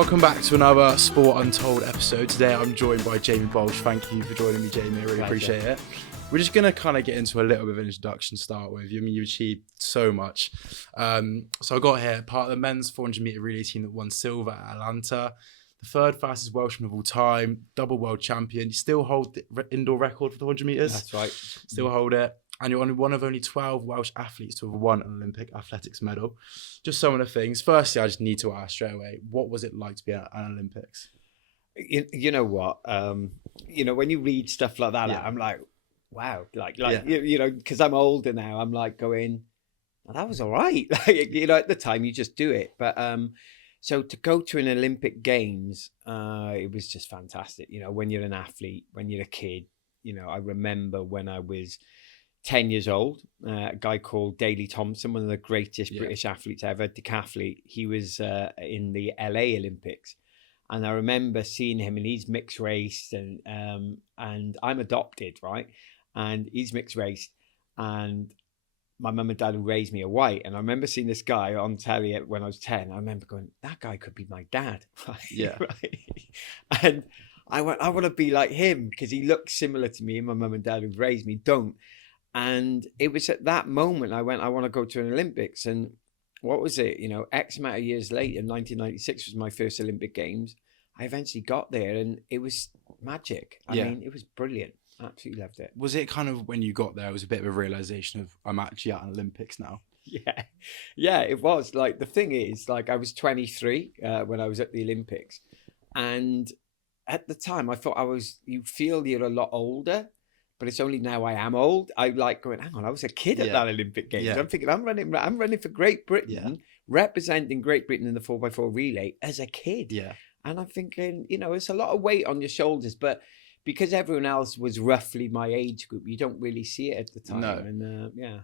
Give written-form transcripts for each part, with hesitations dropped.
Welcome back to another Sport Untold episode. Today I'm joined by Jamie Baulch. Thank you for joining me, Jamie. I really appreciate it. We're just going to kind of get into a little bit of an introduction to start with. I mean, you've achieved so much. So I got here, part of the men's 400 metre relay team that won silver at Atlanta, the third fastest Welshman of all time, double world champion. You still hold the indoor record for the 100 metres. That's right. Still hold it. And you're one of only 12 Welsh athletes to have won an Olympic athletics medal. Just some of the things. Firstly, I just need to ask straight away, what was it like to be at an Olympics? You know what? When you read stuff like that, I'm like, wow. Because I'm older now, I'm like going, well, that was all right. At the time, you just do it. But so to go to an Olympic Games, it was just fantastic. When you're an athlete, when you're a kid, I remember when I was 10 years old, a guy called Daley Thompson, one of the greatest British athletes ever, decathlete. He was in the LA Olympics. And I remember seeing him, and he's mixed race, and I'm adopted, right? And he's mixed race. And my mum and dad who raised me are white. And I remember seeing this guy on telly when I was 10. I remember going, that guy could be my dad. Yeah. Right? And I went, I want to be like him because he looks similar to me, and my mum and dad who raised me don't. And it was at that moment I went, I want to go to an Olympics. And what was it? X amount of years later, 1996 was my first Olympic Games. I eventually got there, and it was magic. I mean, it was brilliant. Absolutely loved it. Was it kind of when you got there, it was a bit of a realization of, I'm actually at an Olympics now? Yeah, it was. Like, the thing is, like, I was 23 when I was at the Olympics. And at the time, I thought you feel you're a lot older. But it's only now I am old. I like going, hang on, I was a kid at that Olympic Games. I'm thinking, I'm running for Great Britain, representing Great Britain in the 4x4 relay as a kid. Yeah. And I'm thinking, it's a lot of weight on your shoulders. But because everyone else was roughly my age group, you don't really see it at the time. No. And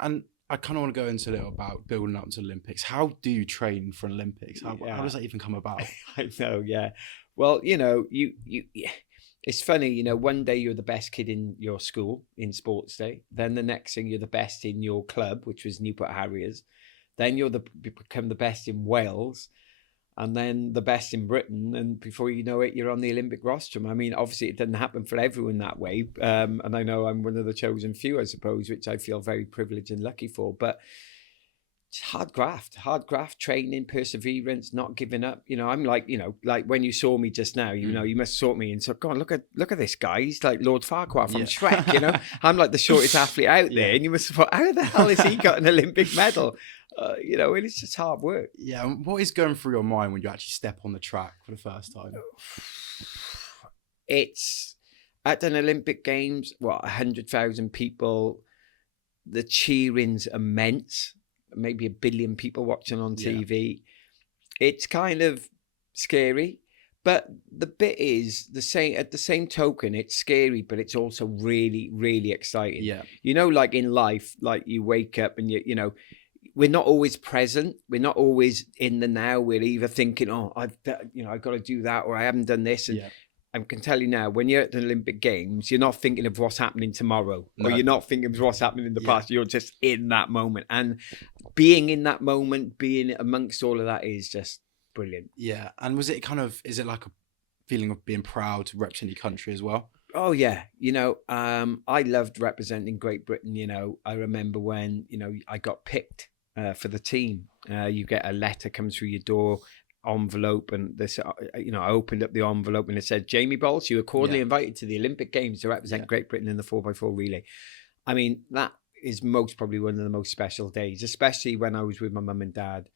And I kind of want to go into a little about building up to Olympics. How do you train for an Olympics? How does that even come about? I know, yeah. Well, it's funny, one day you're the best kid in your school in sports day. Then the next thing you're the best in your club, which was Newport Harriers. Then you become the best in Wales, and then the best in Britain. And before you know it, you're on the Olympic rostrum. I mean, obviously it doesn't happen for everyone that way. And I know I'm one of the chosen few, I suppose, which I feel very privileged and lucky for. But it's hard graft, training, perseverance, not giving up. I'm like, like when you saw me just now, you must have saw me and said, go on, look at this guy. He's like Lord Farquhar from Shrek, I'm like the shortest athlete out there. And you must have thought, how the hell has he got an Olympic medal? And it's just hard work. Yeah. What is going through your mind when you actually step on the track for the first time? It's at an Olympic Games, 100,000 people. The cheering's immense. Maybe 1 billion people watching on TV. It's kind of scary, but the bit is the same. At the same token, it's scary, but it's also really, really exciting. Yeah. Like in life, like you wake up and we're not always present. We're not always in the now. We're either thinking, I've got to do that, or I haven't done this. And I can tell you now, when you're at the Olympic Games, you're not thinking of what's happening tomorrow, or you're not thinking of what's happening in the past. You're just in that moment. And being in that moment, being amongst all of that is just brilliant. Yeah. And is it like a feeling of being proud to represent your country as well? Oh, yeah. I loved representing Great Britain. I remember when, I got picked for the team. You get a letter comes through your door, envelope, and this I opened up the envelope and it said, Jamie Baulch, you were cordially invited to the Olympic Games to represent Great Britain in the 4x4 relay. I mean, that is probably one of the most special days, especially when I was with my mum and dad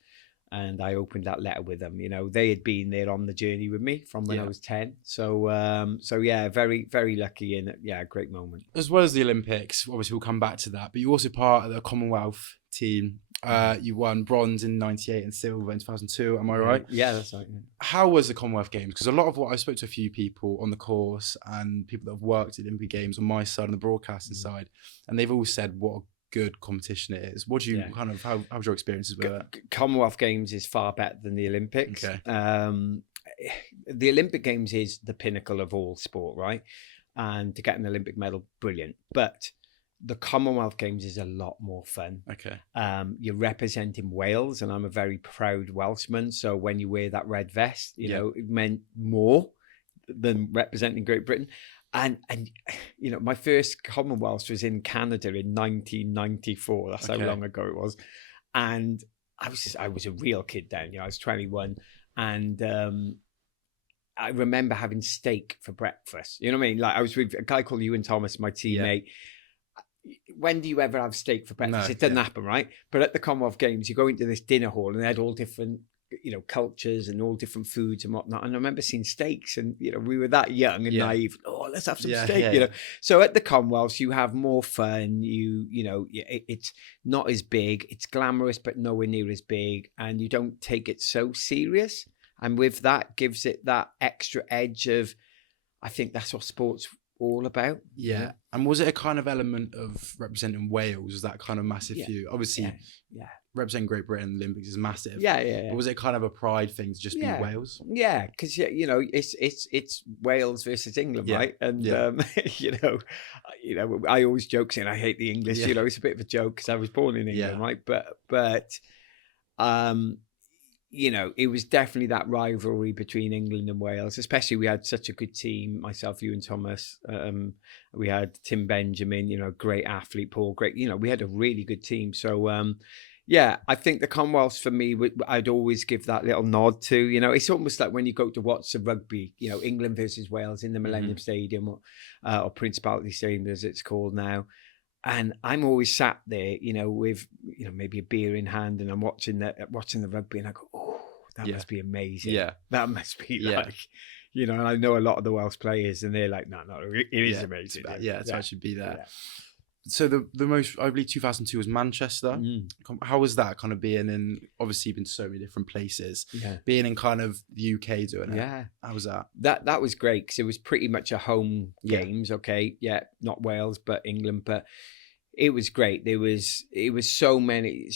and I opened that letter with them. They had been there on the journey with me from when I was 10. So very, very lucky, and a great moment. As well as the Olympics, obviously we'll come back to that, but you're also part of the Commonwealth team. You won bronze in 98 and silver in 2002. Am I right? Yeah, that's right. How was the Commonwealth Games? Because a lot of I spoke to a few people on the course and people that have worked at the Olympic Games on my side and the broadcasting side, and they've all said what a good competition it is. What do you how's your experiences with it? Commonwealth Games is far better than the Olympics. Okay. The Olympic Games is the pinnacle of all sport, right? And to get an Olympic medal, brilliant. But the Commonwealth Games is a lot more fun. Okay. You're representing Wales, and I'm a very proud Welshman. So when you wear that red vest, you know, it meant more than representing Great Britain. And you know, my first Commonwealth was in Canada in 1994. That's how long ago it was. And I was a real kid then. You know, I was 21, and I remember having steak for breakfast. You know what I mean? Like, I was with a guy called Ewan Thomas, my teammate. When do you ever have steak for breakfast? It doesn't happen, right? But at the Commonwealth Games, you go into this dinner hall, and they had all different, you know, cultures and all different foods and whatnot. And I remember seeing steaks, and, you know, we were that young and naive. Oh, let's have some steak, you know. So at the Commonwealths, you have more fun. You know, it's not as big. It's glamorous, but nowhere near as big. And you don't take it so serious. And with that, gives it that extra edge of, I think that's what sport's all about. Yeah. You know? And was it a kind of element of representing Wales? Was that kind of massive for you? Obviously, representing Great Britain in the Olympics is massive. But was it kind of a pride thing to just be Wales? Yeah, because you know, it's Wales versus England, right? And you know, I always joke saying I hate the English. You know, it's a bit of a joke because I was born in England, right? But you know, it was definitely that rivalry between England and Wales. Especially, we had such a good team. Myself, you and Thomas. We had Tim Benjamin, you know, great athlete, Paul, great. You know, we had a really good team. So, yeah, I think the Commonwealths for me, I'd always give that little nod to. You know, it's almost like when you go to watch the rugby. You know, England versus Wales in the Millennium Stadium or Principality Stadium, as it's called now. And I'm always sat there, you know, with, you know, maybe a beer in hand, and I'm watching the rugby, and I go, oh, that must be amazing. Yeah, that must be like, you know. And I know a lot of the Welsh players, and they're like, no, it is amazing. To actually be there. Yeah. So the most, I believe 2002 was Manchester. How was that kind of being in, obviously you've been to so many different places, being in kind of the UK doing it? Yeah. How was that? That was great because it was pretty much a home games. Okay. Yeah. Not Wales, but England. But it was great. It was so many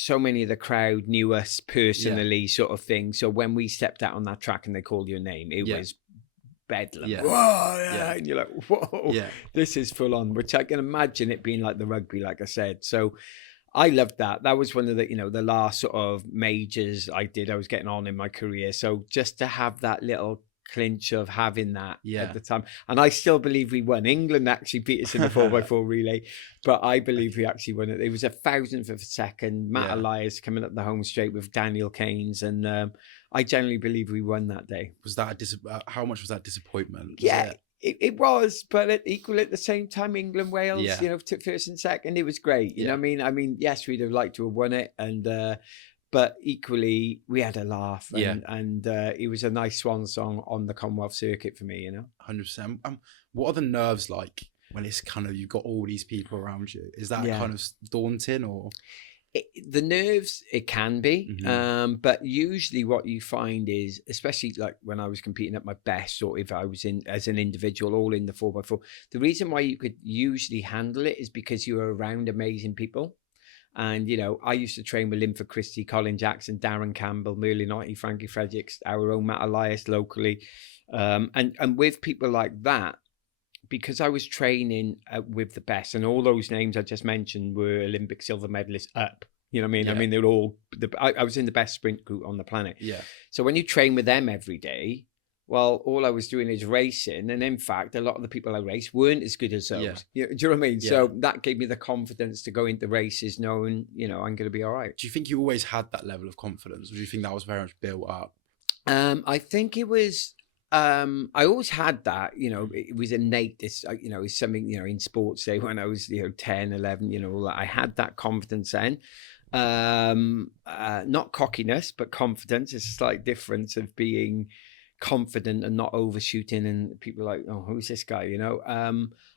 of the crowd knew us personally, sort of thing. So when we stepped out on that track and they called your name, it was bedlam. And you're like, whoa, this is full on, which I can imagine it being like the rugby, like I said. So I loved that. That was one of the, you know, the last sort of majors I did. I was getting on in my career. So just to have that little clinch of having that at the time. And I still believe we won. England actually beat us in the 4x4 relay, but I believe we actually won it. It was a thousandth of a second. Matt Elias coming up the home straight with Daniel Keynes, and I generally believe we won that day. Was that how much was that disappointment? It was, but equally at the same time, England, Wales, you know, took first and second. It was great. You know what I mean? Yes, we'd have liked to have won it, and but equally, we had a laugh, and it was a nice swan song on the Commonwealth circuit for me, you know. 100%. What are the nerves like when it's kind of, you've got all these people around you? Is that kind of daunting, or? The nerves, it can be, but usually what you find is, especially like when I was competing at my best, or if I was in as an individual, all in the 4x4, the reason why you could usually handle it is because you were around amazing people. And, you know, I used to train with Linford Christie, Colin Jackson, Darren Campbell, Merlin Otti, Frankie Fredericks, our own Matt Elias locally. And with people like that, because I was training with the best, and all those names I just mentioned were Olympic silver medalists up. You know what I mean? I mean, they were all, I was in the best sprint group on the planet. Yeah. So when you train with them every day, well, all I was doing is racing. And in fact, a lot of the people I raced weren't as good as those. Yeah. Do you know what I mean? Yeah. So that gave me the confidence to go into races knowing, you know, I'm going to be all right. Do you think you always had that level of confidence? Or do you think that was very much built up? I think it was, I always had that, you know, it was innate. This, you know, it's something, you know, in sports, say when I was, you know, 10, 11, you know, I had that confidence then. Not cockiness, but confidence. It's a slight difference of being confident and not overshooting, and people are like, oh, who's this guy, you know?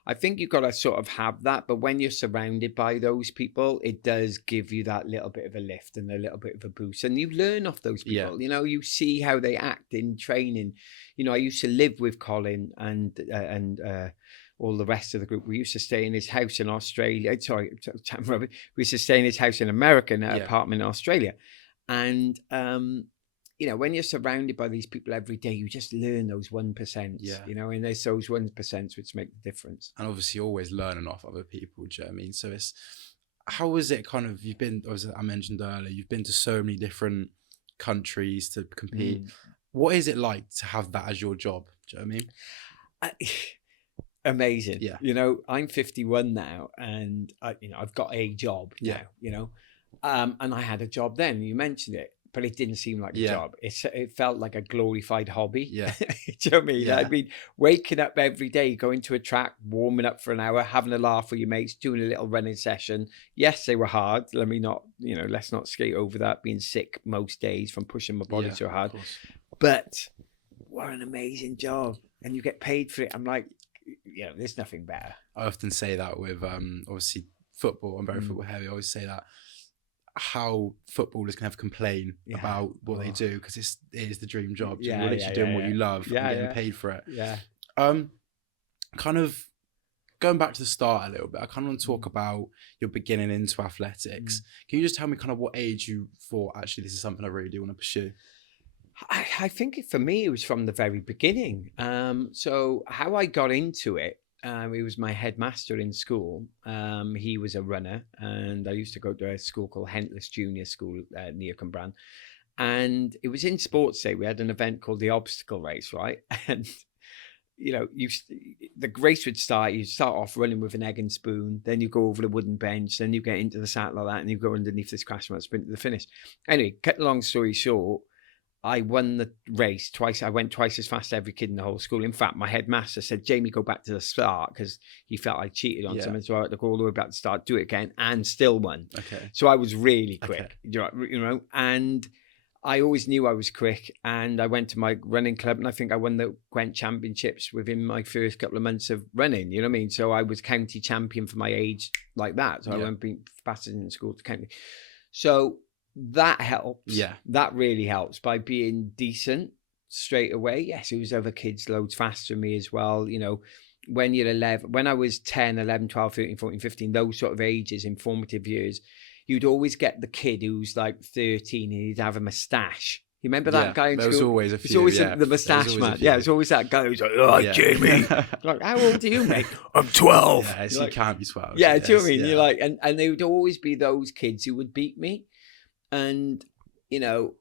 I think you've got to sort of have that, but when you're surrounded by those people, it does give you that little bit of a lift and a little bit of a boost, and you learn off those people. You know, you see how they act in training. You know, I used to live with Colin and all the rest of the group. We used to stay in his house in Australia. We used to stay in his house in America, in an apartment in Australia, and you know, when you're surrounded by these people every day, you just learn those 1%, you know, and there's those 1% which make the difference. And obviously you're always learning off other people, do you know what I mean? So how is it kind of, you've been, as I mentioned earlier, you've been to so many different countries to compete. What is it like to have that as your job? Do you know what I mean? Amazing. Yeah. You know, I'm 51 now, and I've got a job now, you know, and I had a job then, you mentioned it, but it didn't seem like a job. It felt like a glorified hobby. Yeah. Do you know what I mean? Yeah. I mean, waking up every day, going to a track, warming up for an hour, having a laugh with your mates, doing a little running session. Yes, they were hard. Let's not skate over that, being sick most days from pushing my body so hard. But what an amazing job. And you get paid for it. I'm like, there's nothing better. I often say that with obviously football. I'm very football heavy. I always say that how footballers can have complain about what they do, because it is the dream job. You're literally doing what you love and getting paid for it. Kind of going back to the start a little bit, I kind of want to talk about your beginning into athletics. Can you just tell me kind of what age you thought, actually, this is something I really do want to pursue? I think for me, it was from the very beginning. So how I got into it, he was my headmaster in school. He was a runner, and I used to go to a school called Hentless Junior School near Cwmbran. And it was in sports day. We had an event called the obstacle race, right? And the race would start. You start off running with an egg and spoon, then you go over the wooden bench, then you get into the saddle like that, and you go underneath this crash mat, sprint to the finish. Anyway, cut the long story short, I won the race twice. I went twice as fast as every kid in the whole school. In fact, my headmaster said, Jamie, go back to the start, because he felt I cheated on something. So I had to go all the way back to the start, do it again, and still won. Okay. So I was really quick, and I always knew I was quick. And I went to my running club, and I think I won the Gwent Championships within my first couple of months of running. You know what I mean? So I was county champion for my age like that. So I went being fastest in school to county. So that helps. That really helps by being decent straight away. Yes, it was other kids loads faster than me as well. When you're 11, when I was 10, 11, 12, 13, 14, 15, those sort of ages, informative years, you'd always get the kid who's like 13 and he'd have a moustache. You remember that guy in school? There was always a few. It's always the moustache man. Yeah, it's always that guy who's like, Jamie. Like, how old are you, mate? I'm 12. Yeah, so you can't be 12. Yeah, do you know what I mean? You're like, and they would always be those kids who would beat me. And,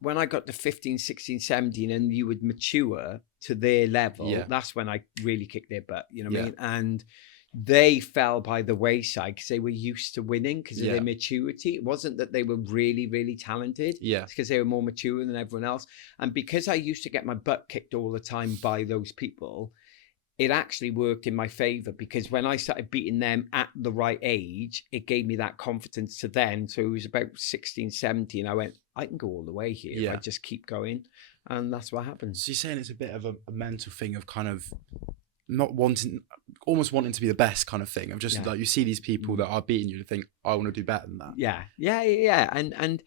when I got to 15, 16, 17 and you would mature to their level, that's when I really kicked their butt, you know what I mean? And they fell by the wayside because they were used to winning because of their maturity. It wasn't that they were really, really talented. It's because they were more mature than everyone else. And because I used to get my butt kicked all the time by those people, it actually worked in my favor, because when I started beating them at the right age, it gave me that confidence to then. So it was about 16, 17. I went, I can go all the way here if I just keep going. And that's what happened. So you're saying it's a bit of a mental thing of kind of almost wanting to be the best kind of thing, of just like you see these people that are beating you to think, I want to do better than that. Yeah. And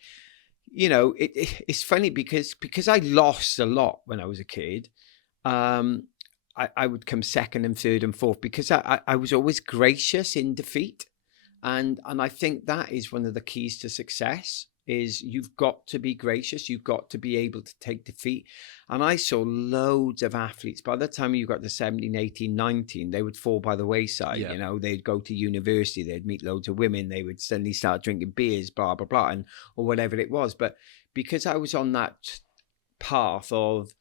it's funny because I lost a lot when I was a kid. I would come second and third and fourth because I was always gracious in defeat. And I think that is one of the keys to success, is you've got to be gracious. You've got to be able to take defeat. And I saw loads of athletes, by the time you got to 17, 18, 19, they would fall by the wayside. They'd go to university, they'd meet loads of women, they would suddenly start drinking beers, blah, blah, blah, or whatever it was. But because I was on that path of,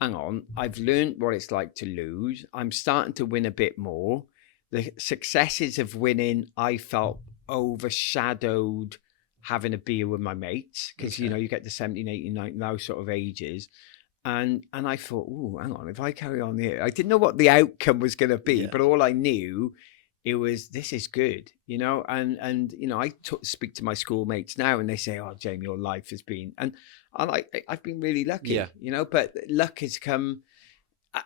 hang on, I've learned what it's like to lose. I'm starting to win a bit more. The successes of winning, I felt, overshadowed having a beer with my mates, because, you get to 17, 18, 19, those sort of ages. And I thought, oh, hang on, if I carry on here, I didn't know what the outcome was going to be, but all I knew, it was, this is good, and I speak to my schoolmates now and they say, oh, Jamie, your life has been, and I've been really lucky, but luck has come.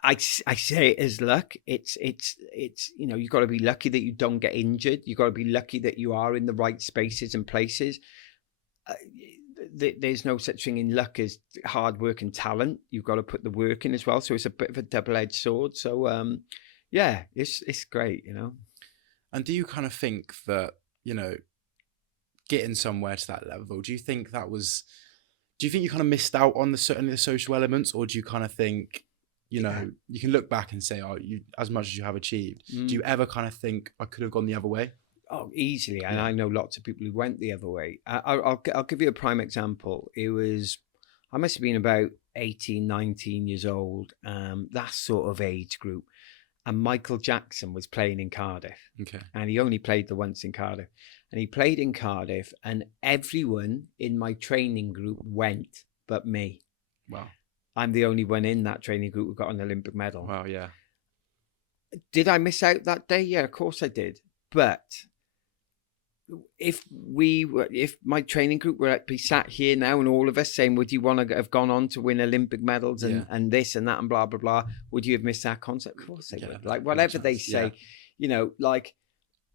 I say it as luck. It's you've got to be lucky that you don't get injured. You've got to be lucky that you are in the right spaces and places. There's no such thing in luck as hard work and talent. You've got to put the work in as well. So it's a bit of a double-edged sword. So it's great, And do you kind of think that, getting somewhere to that level, do you think that was Do you think you kind of missed out on certainly the social elements, or do you kind of think, you know, you can look back and say, oh, you, as much as you have achieved, do you ever kind of think I could have gone the other way? Oh, easily. And I know lots of people who went the other way. I'll give you a prime example. I must have been about 18, 19 years old, that sort of age group. And Michael Jackson was playing in Cardiff. Okay. And he only played the once in Cardiff. And he played in Cardiff, and everyone in my training group went but me. Wow. I'm the only one in that training group who got an Olympic medal. Wow, yeah. Did I miss out that day? Yeah, of course I did. But if my training group were to be sat here now and all of us saying, would you want to have gone on to win Olympic medals and this and that and blah, blah, blah, would you have missed that concept? Of course they would. Like, whatever they say, you know, like,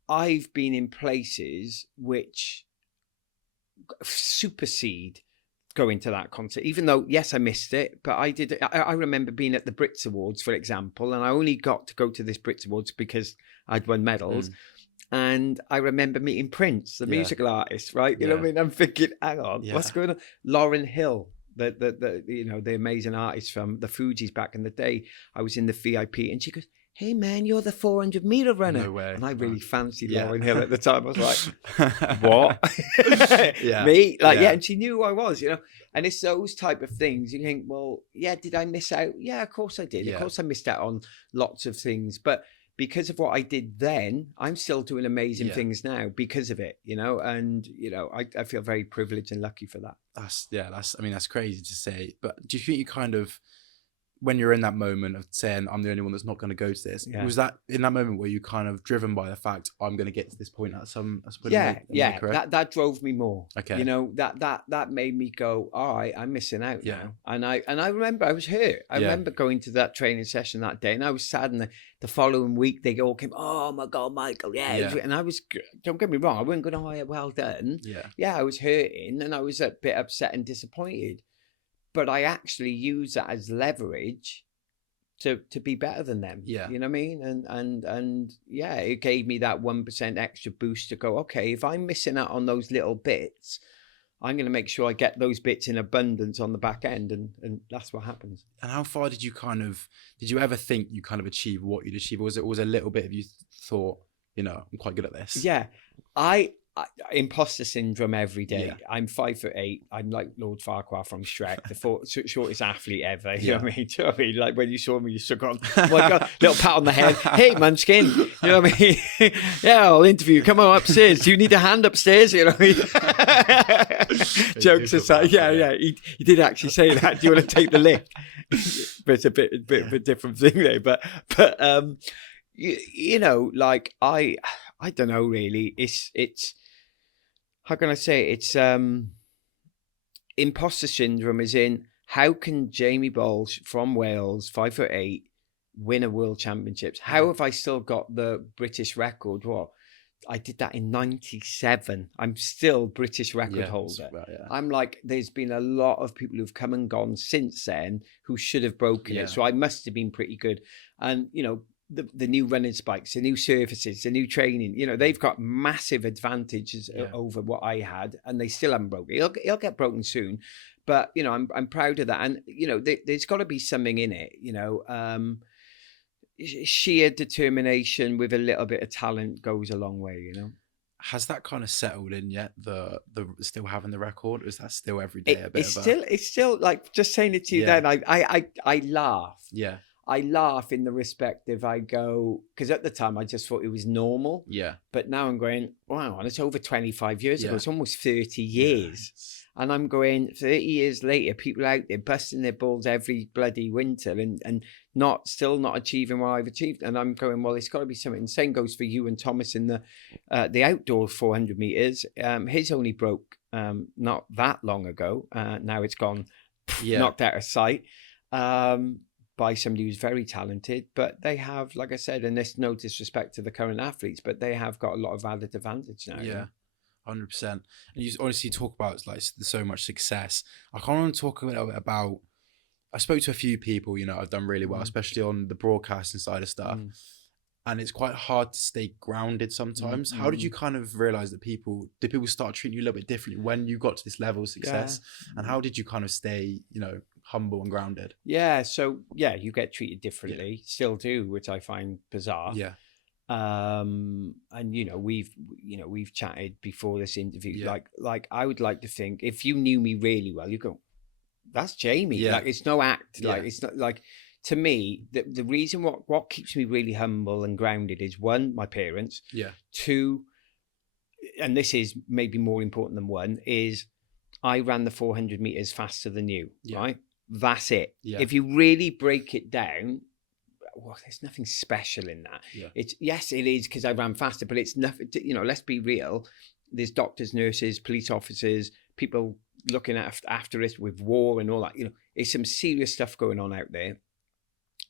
I've been in places which supersede going to that concert, even though, yes, I missed it, but I did. I remember being at the Brits Awards, for example, and I only got to go to this Brits Awards because I'd won medals. And I remember meeting Prince, the musical artist, right? You know what I mean? I'm thinking, hang on, what's going on? Lauryn Hill, the you know, the amazing artist from the Fugees back in the day. I was in the VIP, and she goes, hey man, you're the 400-meter runner. No way. And I really fancied Lauryn Hill at the time. I was like, what? Me? Like, and she knew who I was, you know? And it's those type of things. You think, well, did I miss out? Yeah, of course I did. Of course I missed out on lots of things. But because of what I did then, I'm still doing amazing things now because of it, you know? And, you know, I feel very privileged and lucky for that. That's crazy to say. But do you think you kind of, when you're in that moment of saying, I'm the only one that's not going to go to this, was that in that moment where you kind of driven by the fact I'm going to get to this point at some point? That drove me more. Okay. You know, that made me go, all right, I'm missing out now. And I remember I was hurt. I remember going to that training session that day, and I was sad. And the following week they all came, oh my God, Michael, and I was, don't get me wrong, I wasn't going, oh yeah, well done. I was hurting, and I was a bit upset and disappointed. But I actually use that as leverage to be better than them. You know what I mean? And it gave me that 1% extra boost to go, okay, if I'm missing out on those little bits, I'm going to make sure I get those bits in abundance on the back end. And that's what happens. And how far did you ever think you kind of achieve what you'd achieve? Or was it always a little bit of you thought, you know, I'm quite good at this? Yeah. Imposter syndrome every day. I'm 5'8". I'm like Lord Farquaad from Shrek, the shortest athlete ever. You know what I mean? Do you know what I mean? Like when you saw me, you shook on. Oh my God, little pat on the head. Hey, Munchkin. You know what I mean? I'll interview you. Come on upstairs. Do you need a hand upstairs? You know what I mean? Jokes aside, he did actually say that. Do you want to take the lift? But it's a bit of a different thing there. But you know, like I don't know really. It's how can I say it? It's imposter syndrome is in how can Jamie Baulch from Wales, 5'8", win a world championships? How have I still got the British record? What? I did that in 97. I'm still British record holder. I'm like, there's been a lot of people who've come and gone since then who should have broken it. So I must have been pretty good. And, you know, the new running spikes, the new surfaces, the new training, you know, they've got massive advantages over what I had, and they still haven't broken. It'll get broken soon, but you know, I'm proud of that. And you know, there's got to be something in it, you know, sheer determination with a little bit of talent goes a long way, you know. Has that kind of settled in yet? The still having the record, or is that still every day it's still like just saying it to you then I laugh. I laugh in the respect of I go, because at the time I just thought it was normal. But now I'm going, wow, and it's over 25 years ago. It's almost 30 years. And I'm going, 30 years later, people out there busting their balls every bloody winter and still not achieving what I've achieved. And I'm going, well, it's got to be something. And same goes for Ewan Thomas in the outdoor 400 meters. His only broke not that long ago. Now it's gone, knocked out of sight. By somebody who's very talented, but they have, like I said, and there's no disrespect to the current athletes, but they have got a lot of added advantage now. 100%. And you honestly talk about like so much success. I kind of want to talk a little bit about, I spoke to a few people, you know, I've done really well, especially on the broadcasting side of stuff. and it's quite hard to stay grounded sometimes. How did you kind of realize that did people start treating you a little bit differently when you got to this level of success? And how did you kind of stay, humble and grounded? Yeah. So you get treated differently, still do, which I find bizarre. Yeah. And we've chatted before this interview. Like I would like to think if you knew me really well, you go, that's Jamie. Yeah. Like it's no act. Like it's not like, to me, the reason what keeps me really humble and grounded is, one, my parents. Yeah. Two, and this is maybe more important than one, is I ran the 400 meters faster than you. Yeah. Right. That's it. Yeah. If you really break it down, well, there's nothing special in that. Yeah. Yes, it is because I ran faster, but it's nothing. Let's be real. There's doctors, nurses, police officers, people looking after us with war and all that. It's some serious stuff going on out there,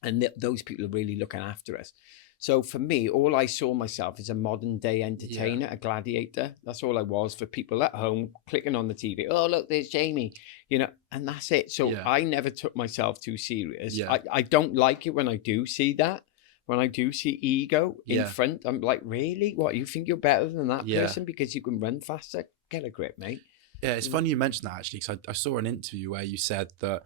and those people are really looking after us. So for me, all I saw myself as a modern day entertainer, a gladiator. That's all I was for people at home clicking on the TV. Oh, look, there's Jamie, and that's it. So I never took myself too serious. Yeah. I don't like it when I do see that. When I do see ego in front, I'm like, really? What, you think you're better than that person because you can run faster? Get a grip, mate. Yeah, it's funny you mentioned that, actually, because I saw an interview where you said that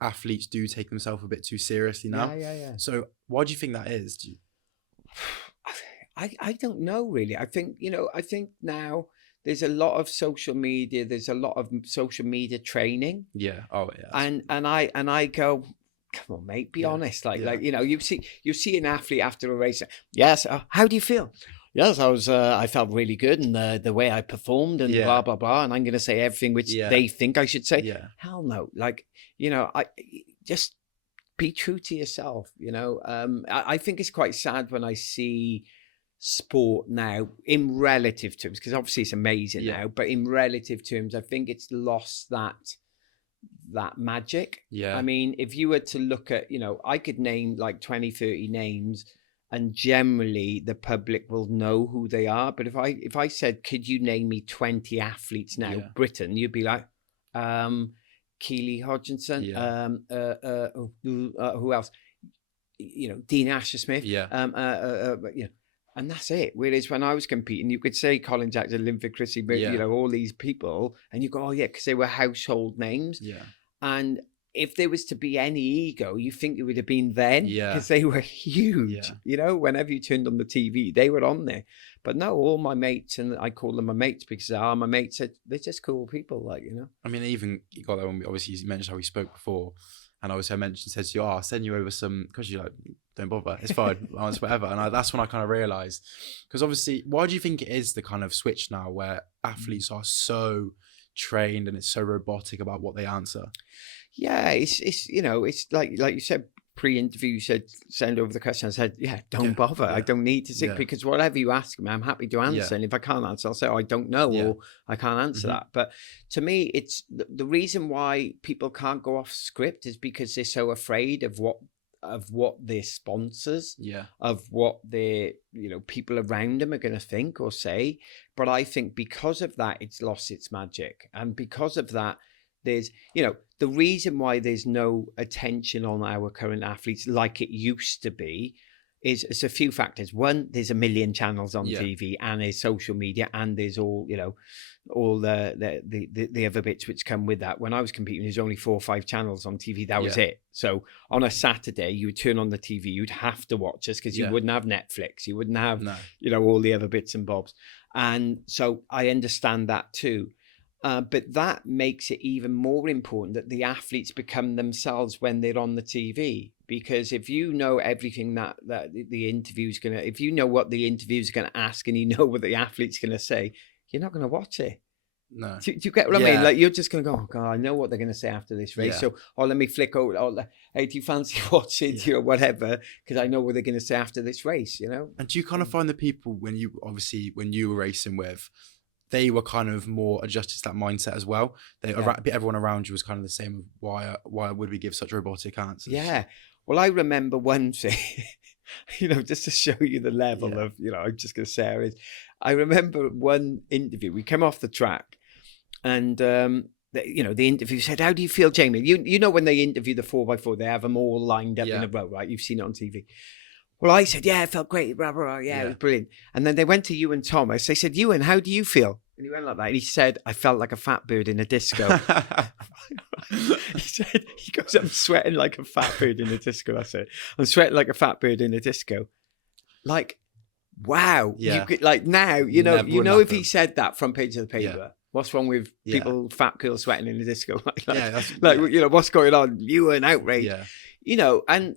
athletes do take themselves a bit too seriously now. Yeah. So why do you think that is? I don't know, really. I think now there's a lot of social media. There's a lot of social media training. Yeah. Oh, yeah. And I go, come on, mate, be honest. You see an athlete after a race. Yes. How do you feel? Yes, I felt really good, and the way I performed, and blah blah blah. And I'm going to say everything which they think I should say. Yeah. Hell no. I just be true to yourself. I think it's quite sad when I see sport now in relative terms, because obviously it's amazing now, but in relative terms, I think it's lost that magic. Yeah. I mean, if you were to look at, I could name like 20, 30 names, and generally the public will know who they are. But if I said, could you name me 20 athletes now, Britain, you'd be like, Keely Hodgkinson, who else? Dean Asher-Smith. And that's it. Whereas when I was competing, you could say Colin Jackson, Linford Christie, all these people, and you go, oh yeah, because they were household names. Yeah. And if there was to be any ego, you think it would have been then, because they were huge. Yeah. Whenever you turned on the TV, they were on there. But no, all my mates, and I call them my mates because they are my mates, they're just cool people, I mean, even you got that one. Obviously, you mentioned how we spoke before, and I said to you, I'll send you over some, because you're like, don't bother, it's fine, it's whatever. And that's when I kind of realised, because obviously, why do you think it is the kind of switch now where athletes are so trained and it's so robotic about what they answer? Yeah, it's like you said pre-interview, you said send over the question. I said, don't bother. I don't need to see because whatever you ask me, I'm happy to answer. And if I can't answer, I'll say, I don't know, or I can't answer that. But to me, it's the reason why people can't go off script is because they're so afraid of what their sponsors, of what their people around them are going to think or say. But I think because of that, it's lost its magic, and because of that, there's the reason why there's no attention on our current athletes like it used to be is it's a few factors. One, there's a million channels on TV, and there's social media, and there's all the other bits which come with that. When I was competing, there's only 4 or 5 channels on TV. That was it. So on a Saturday, you would turn on the TV, you'd have to watch us because you wouldn't have Netflix, you wouldn't have all the other bits and bobs. And so I understand that too. But that makes it even more important that the athletes become themselves when they're on the TV. Because if you know everything that the interview's going to, if you know what the interview's going to ask and you know what the athlete's going to say, you're not going to watch it. No. Do you get what I mean? Like, you're just going to go, oh God, I know what they're going to say after this race. So, let me flick over. Hey, do you fancy watching, whatever? Because I know what they're going to say after this race, And do you kind of find the people when you were racing with, they were kind of more adjusted to that mindset as well? Everyone around you was kind of the same. Why would we give such robotic answers? Yeah. Well, I remember one thing, just to show you the level of, I'm just going to say it. I remember one interview. We came off the track, and the interview said, "How do you feel, Jamie?" You know when they interview the 4x4, they have them all lined up in a row, right? You've seen it on TV. Well, I said, yeah, it felt great, blah, blah, blah. Yeah, it was brilliant. And then they went to Ewan Thomas. They said, Ewan, how do you feel? And he went like that. And he said, I felt like a fat bird in a disco. He said, he goes, I'm sweating like a fat bird in a disco. That's it. I'm sweating like a fat bird in a disco. Like, wow. Yeah. You could, like now, you know, if he said that front page of the paper, what's wrong with people, fat girls sweating in a disco? You know, what's going on? You were an outrage. Yeah. You know, and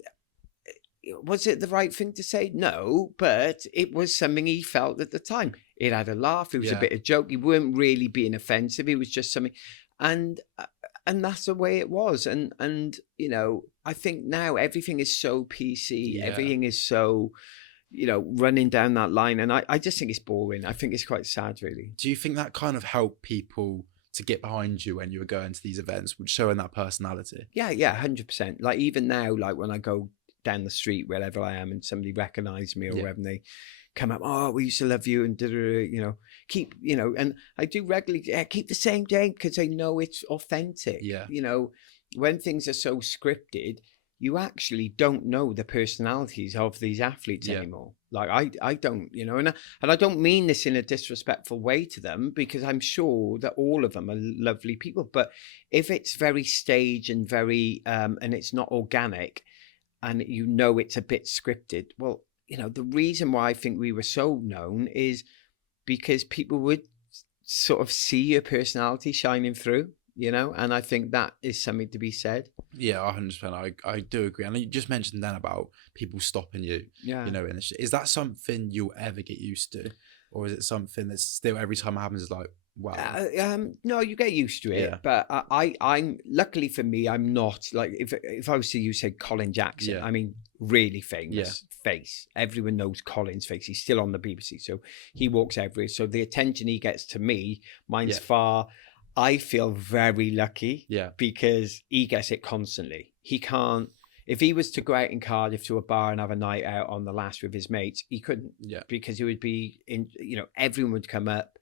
was it the right thing to say? No, but it was something he felt at the time. It had a laugh. It was a bit of joke. He weren't really being offensive. It was just something, and that's the way it was. And you know, I think now everything is so PC. Yeah. Everything is so, you know, running down that line, and I just think it's boring. I think it's quite sad, really. Do you think that kind of helped people to get behind you when you were going to these events, showing that personality? Yeah, 100%. Like even now, like when I go down the street wherever I am and somebody recognizes me or wherever, they come up, oh, we used to love you, and you know, keep, you know, and I do regularly keep the same day, because I know it's authentic. You know, when things are so scripted, you actually don't know the personalities of these athletes anymore. Like I don't, you know, and I don't mean this in a disrespectful way to them, because I'm sure that all of them are lovely people. But if it's very staged and very and it's not organic, and you know it's a bit scripted, well, you know, the reason why I think we were so known is because people would sort of see your personality shining through, you know, and I think that is something to be said. Yeah, 100%. I do agree. And you just mentioned then about people stopping you, you know, is that something you'll ever get used to? Or is it something that's still, every time it happens, is like, wow? No, you get used to it. But I'm luckily for me, I'm not like, if I was to use, say, Colin Jackson, I mean, really famous face. Everyone knows Colin's face. He's still on the BBC, so he walks everywhere. So the attention he gets to me, mine's far. I feel very lucky because he gets it constantly. He can't, if he was to go out in Cardiff to a bar and have a night out on the Lass with his mates, he couldn't, because he would be in, you know, everyone would come up.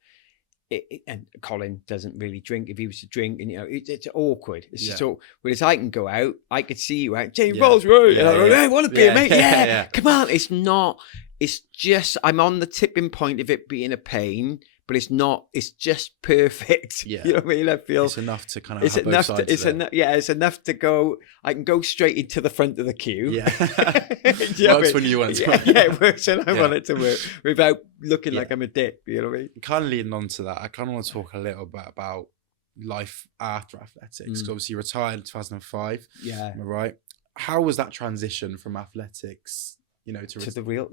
And Colin doesn't really drink. If he was to drink, and you know, it's awkward. It's just so. Whereas I can go out, I could see you out, James Baulch, right? I want to be a mate. Yeah, come on. It's not. It's just I'm on the tipping point of it being a pain, but it's not. It's just perfect. You know what I mean? I feel it's enough to kind of. It's enough. It's enough to go. I can go straight into the front of the queue. Yeah, works when you want it to work. Yeah, it works when I want it to work without looking like I'm a dick. You know what I mean? Kind of leading on to that, I kind of want to talk a little bit about life after athletics. Because obviously you retired in 2005. Yeah, am I right? How was that transition from athletics, you know, to the real?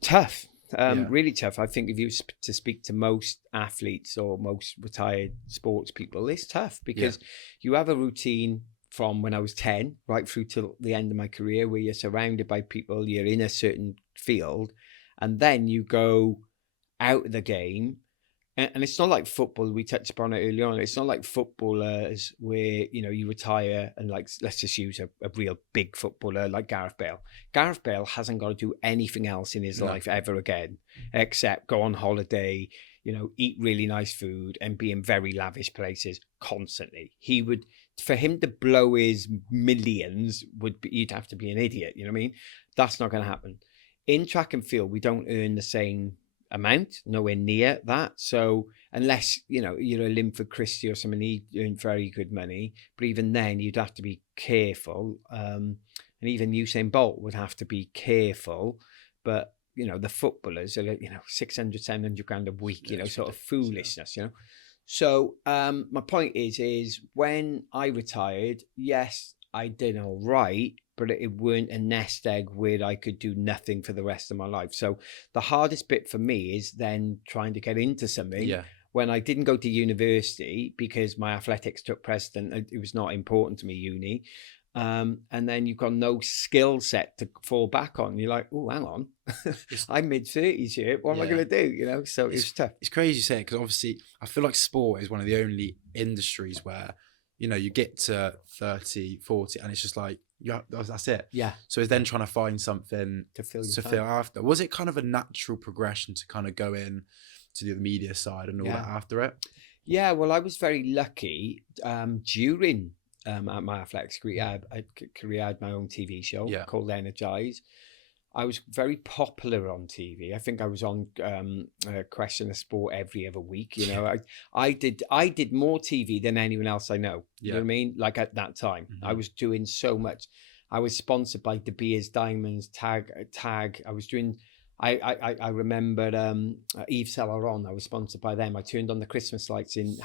Tough. Really tough. I think if you to speak to most athletes or most retired sports people, it's tough because you have a routine from when I was 10 right through till the end of my career, where you're surrounded by people, you're in a certain field, and then you go out of the game. And it's not like football. We touched upon it early on. It's not like footballers where, you know, you retire and, like, let's just use a real big footballer like Gareth Bale. Gareth Bale hasn't got to do anything else in his life ever again, except go on holiday, you know, eat really nice food and be in very lavish places constantly. He would, for him to blow his millions, you'd have to be an idiot. You know what I mean? That's not going to happen. In track and field, we don't earn the same amount, nowhere near that. So unless, you know, you're a Linford Christie or something, he earned very good money, but even then you'd have to be careful, and even Usain Bolt would have to be careful. But, you know, the footballers are, you know, 600, 700 grand a week, you know, sort of foolishness, you know. So my point is when I retired, yes, I did all right, but it weren't a nest egg where I could do nothing for the rest of my life. So the hardest bit for me is then trying to get into something when I didn't go to university because my athletics took precedent. It was not important to me, uni. And then you've got no skill set to fall back on. You're like, oh, hang on, I'm mid-30s here. What am I going to do? You know, so it's tough. It's crazy you say it, because obviously I feel like sport is one of the only industries where, you know, you get to 30, 40 and it's just like, that's it. Yeah. So it's then trying to find something to fill after. Was it kind of a natural progression to kind of go in to the media side and all that after it? Yeah, well, I was very lucky during at my athletics career. I had my own TV show called Energize. I was very popular on TV. I think I was on Question of Sport every other week. You know, I did more TV than anyone else I know. You know what I mean? Like at that time, I was doing so much. I was sponsored by De Beers Diamonds, Tag. I was doing. I remember Yves Saint Laurent. I was sponsored by them. I turned on the Christmas lights in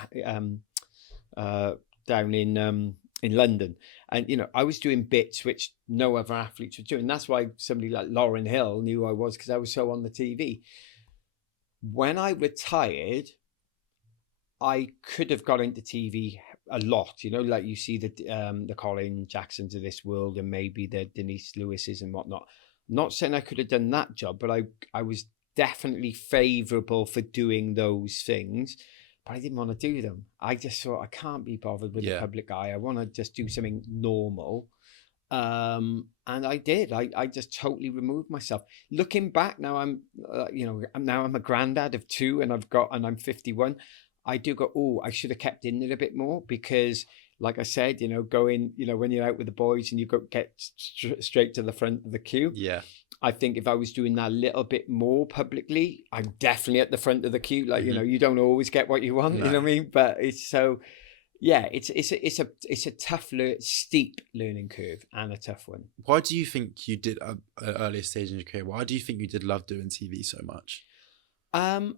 down in London, and you know I was doing bits which no other athletes were doing. That's why somebody like Lauryn Hill knew I was, because I was so on the TV. When I retired, I could have got into TV a lot, you know, like you see the Colin Jacksons of this world and maybe the Denise Lewis's and whatnot. Not saying I could have done that job, but I was definitely favourable for doing those things, but I didn't want to do them. I just thought I can't be bothered with the public eye. I want to just do something normal. And I did. I just totally removed myself. Looking back now, I'm a granddad of 2 and I'm 51. I do go, oh, I should have kept in it a bit more, because like I said, you know, going, you know, when you're out with the boys and you get straight to the front of the queue. Yeah. I think if I was doing that a little bit more publicly, I'm definitely at the front of the queue. Like, you know, you don't always get what you want, you know what I mean? But it's so, yeah, it's a tough, steep learning curve and a tough one. Why do you think you did at an earlier stage in your career? Why do you think you did love doing TV so much? I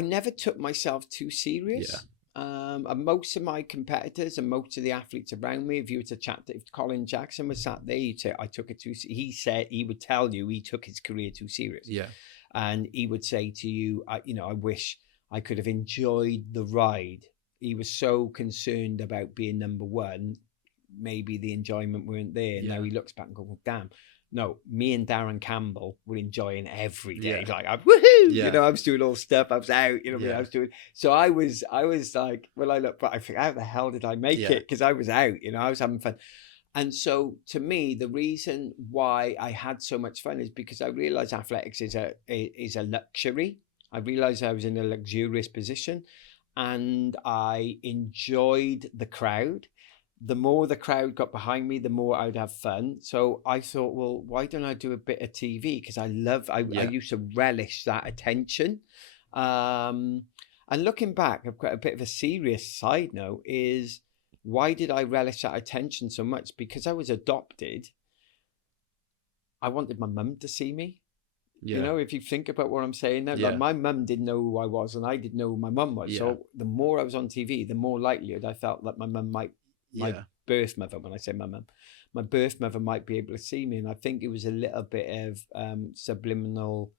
never took myself too serious. Yeah. And most of my competitors and most of the athletes around me, if you were to chat, if Colin Jackson was sat there, he'd say, I took it too. He said he would tell you he took his career too serious. Yeah, and he would say to you, I wish I could have enjoyed the ride. He was so concerned about being number one, maybe the enjoyment weren't there. Yeah. Now he looks back and goes, well, damn. No, me and Darren Campbell were enjoying every day. Yeah. Like, woohoo! Yeah. You know, I was doing all stuff. I was out. You know, yeah. I was doing. So I was like, well, I look, but I think, how the hell did I make it? Because I was out. You know, I was having fun. And so, to me, the reason why I had so much fun is because I realized athletics is a luxury. I realized I was in a luxurious position, and I enjoyed the crowd. The more the crowd got behind me, the more I'd have fun. So I thought, well, why don't I do a bit of TV? Because I used to relish that attention. And looking back, I've got a bit of a serious side note is, why did I relish that attention so much? Because I was adopted. I wanted my mum to see me. Yeah. You know, if you think about what I'm saying now, like my mum didn't know who I was and I didn't know who my mum was. Yeah. So the more I was on TV, the more likelihood I felt that my mum might, my birth mother, when I say my mum, my birth mother might be able to see me. And I think it was a little bit of subliminal,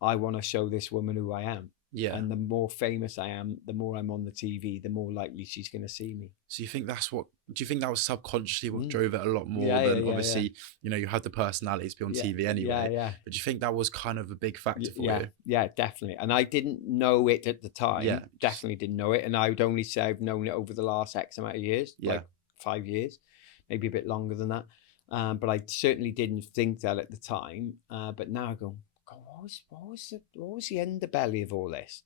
I want to show this woman who I am. Yeah. And the more famous I am, the more I'm on the TV, the more likely she's going to see me. So you think do you think that was subconsciously what drove it a lot more than obviously, you know, you had the personality to be on TV anyway. Yeah. But do you think that was kind of a big factor for you? Yeah, definitely. And I didn't know it at the time. Yeah. Definitely didn't know it. And I would only say I've known it over the last X amount of years, like 5 years, maybe a bit longer than that. But I certainly didn't think that at the time. But now I go, God, what was the underbelly of all this?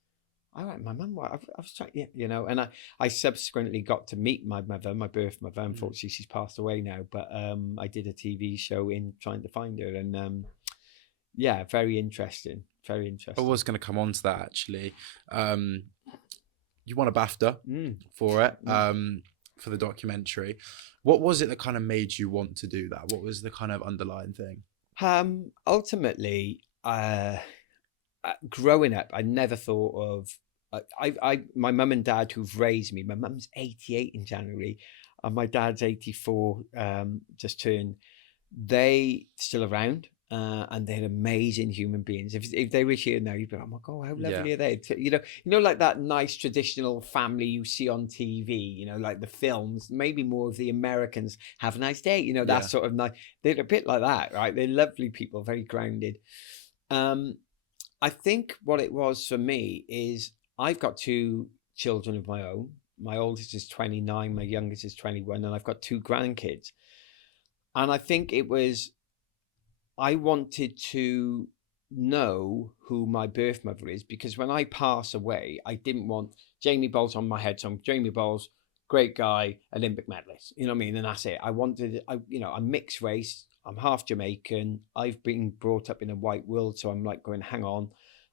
All right, my mum, I was trying, you know, and I subsequently got to meet my mother, my birth mother. Unfortunately, she's passed away now, but I did a TV show in trying to find her, and very interesting, very interesting. I was going to come on to that actually. You won a BAFTA for it, for the documentary. What was it that kind of made you want to do that? What was the kind of underlying thing? Ultimately, growing up, I never thought of. My mum and dad, who've raised me. My mum's 88 in January, and my dad's 84. Just turned. They still around, and they're amazing human beings. If they were here now, you'd be like, oh my God, how lovely are they? You know, like that nice traditional family you see on TV. You know, like the films. Maybe more of the Americans. Have a nice day. You know, that sort of nice. They're a bit like that, right? They're lovely people, very grounded. I think what it was for me is I've got 2 children of my own. My oldest is 29, my youngest is 21, and I've got 2 grandkids. And I think it was, I wanted to know who my birth mother is, because when I pass away, I didn't want Jamie Baulch on my head. So I'm Jamie Baulch, great guy, Olympic medalist, you know what I mean? And that's it. I wanted, a mixed race. I'm half Jamaican. I've been brought up in a white world, so I'm like going, hang on,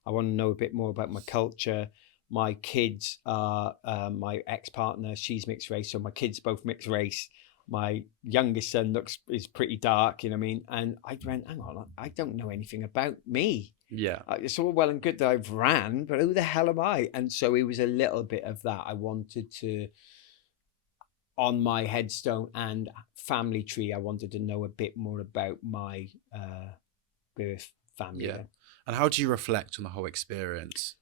I want to know a bit more about my culture. My kids are my ex-partner. She's mixed race, so my kids both mixed race. My youngest son is pretty dark, you know what I mean? And I went, hang on, I don't know anything about me. Yeah. It's all well and good that I've ran, but who the hell am I? And so it was a little bit of that. I wanted to, on my headstone and family tree, I wanted to know a bit more about my birth family. Yeah. And how do you reflect on the whole experience?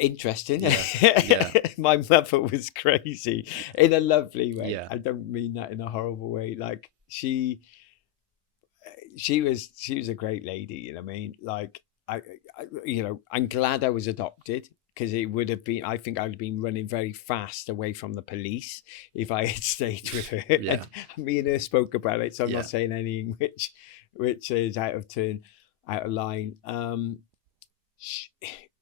Interesting. Yeah. My mother was crazy in a lovely way. Yeah. I don't mean that in a horrible way. Like she was a great lady, you know what I mean? Like I I'm glad I was adopted, because it would have been, I think I'd have been running very fast away from the police if I had stayed with her. Yeah. And me and her spoke about it, so I'm Yeah. not saying anything which is out of line.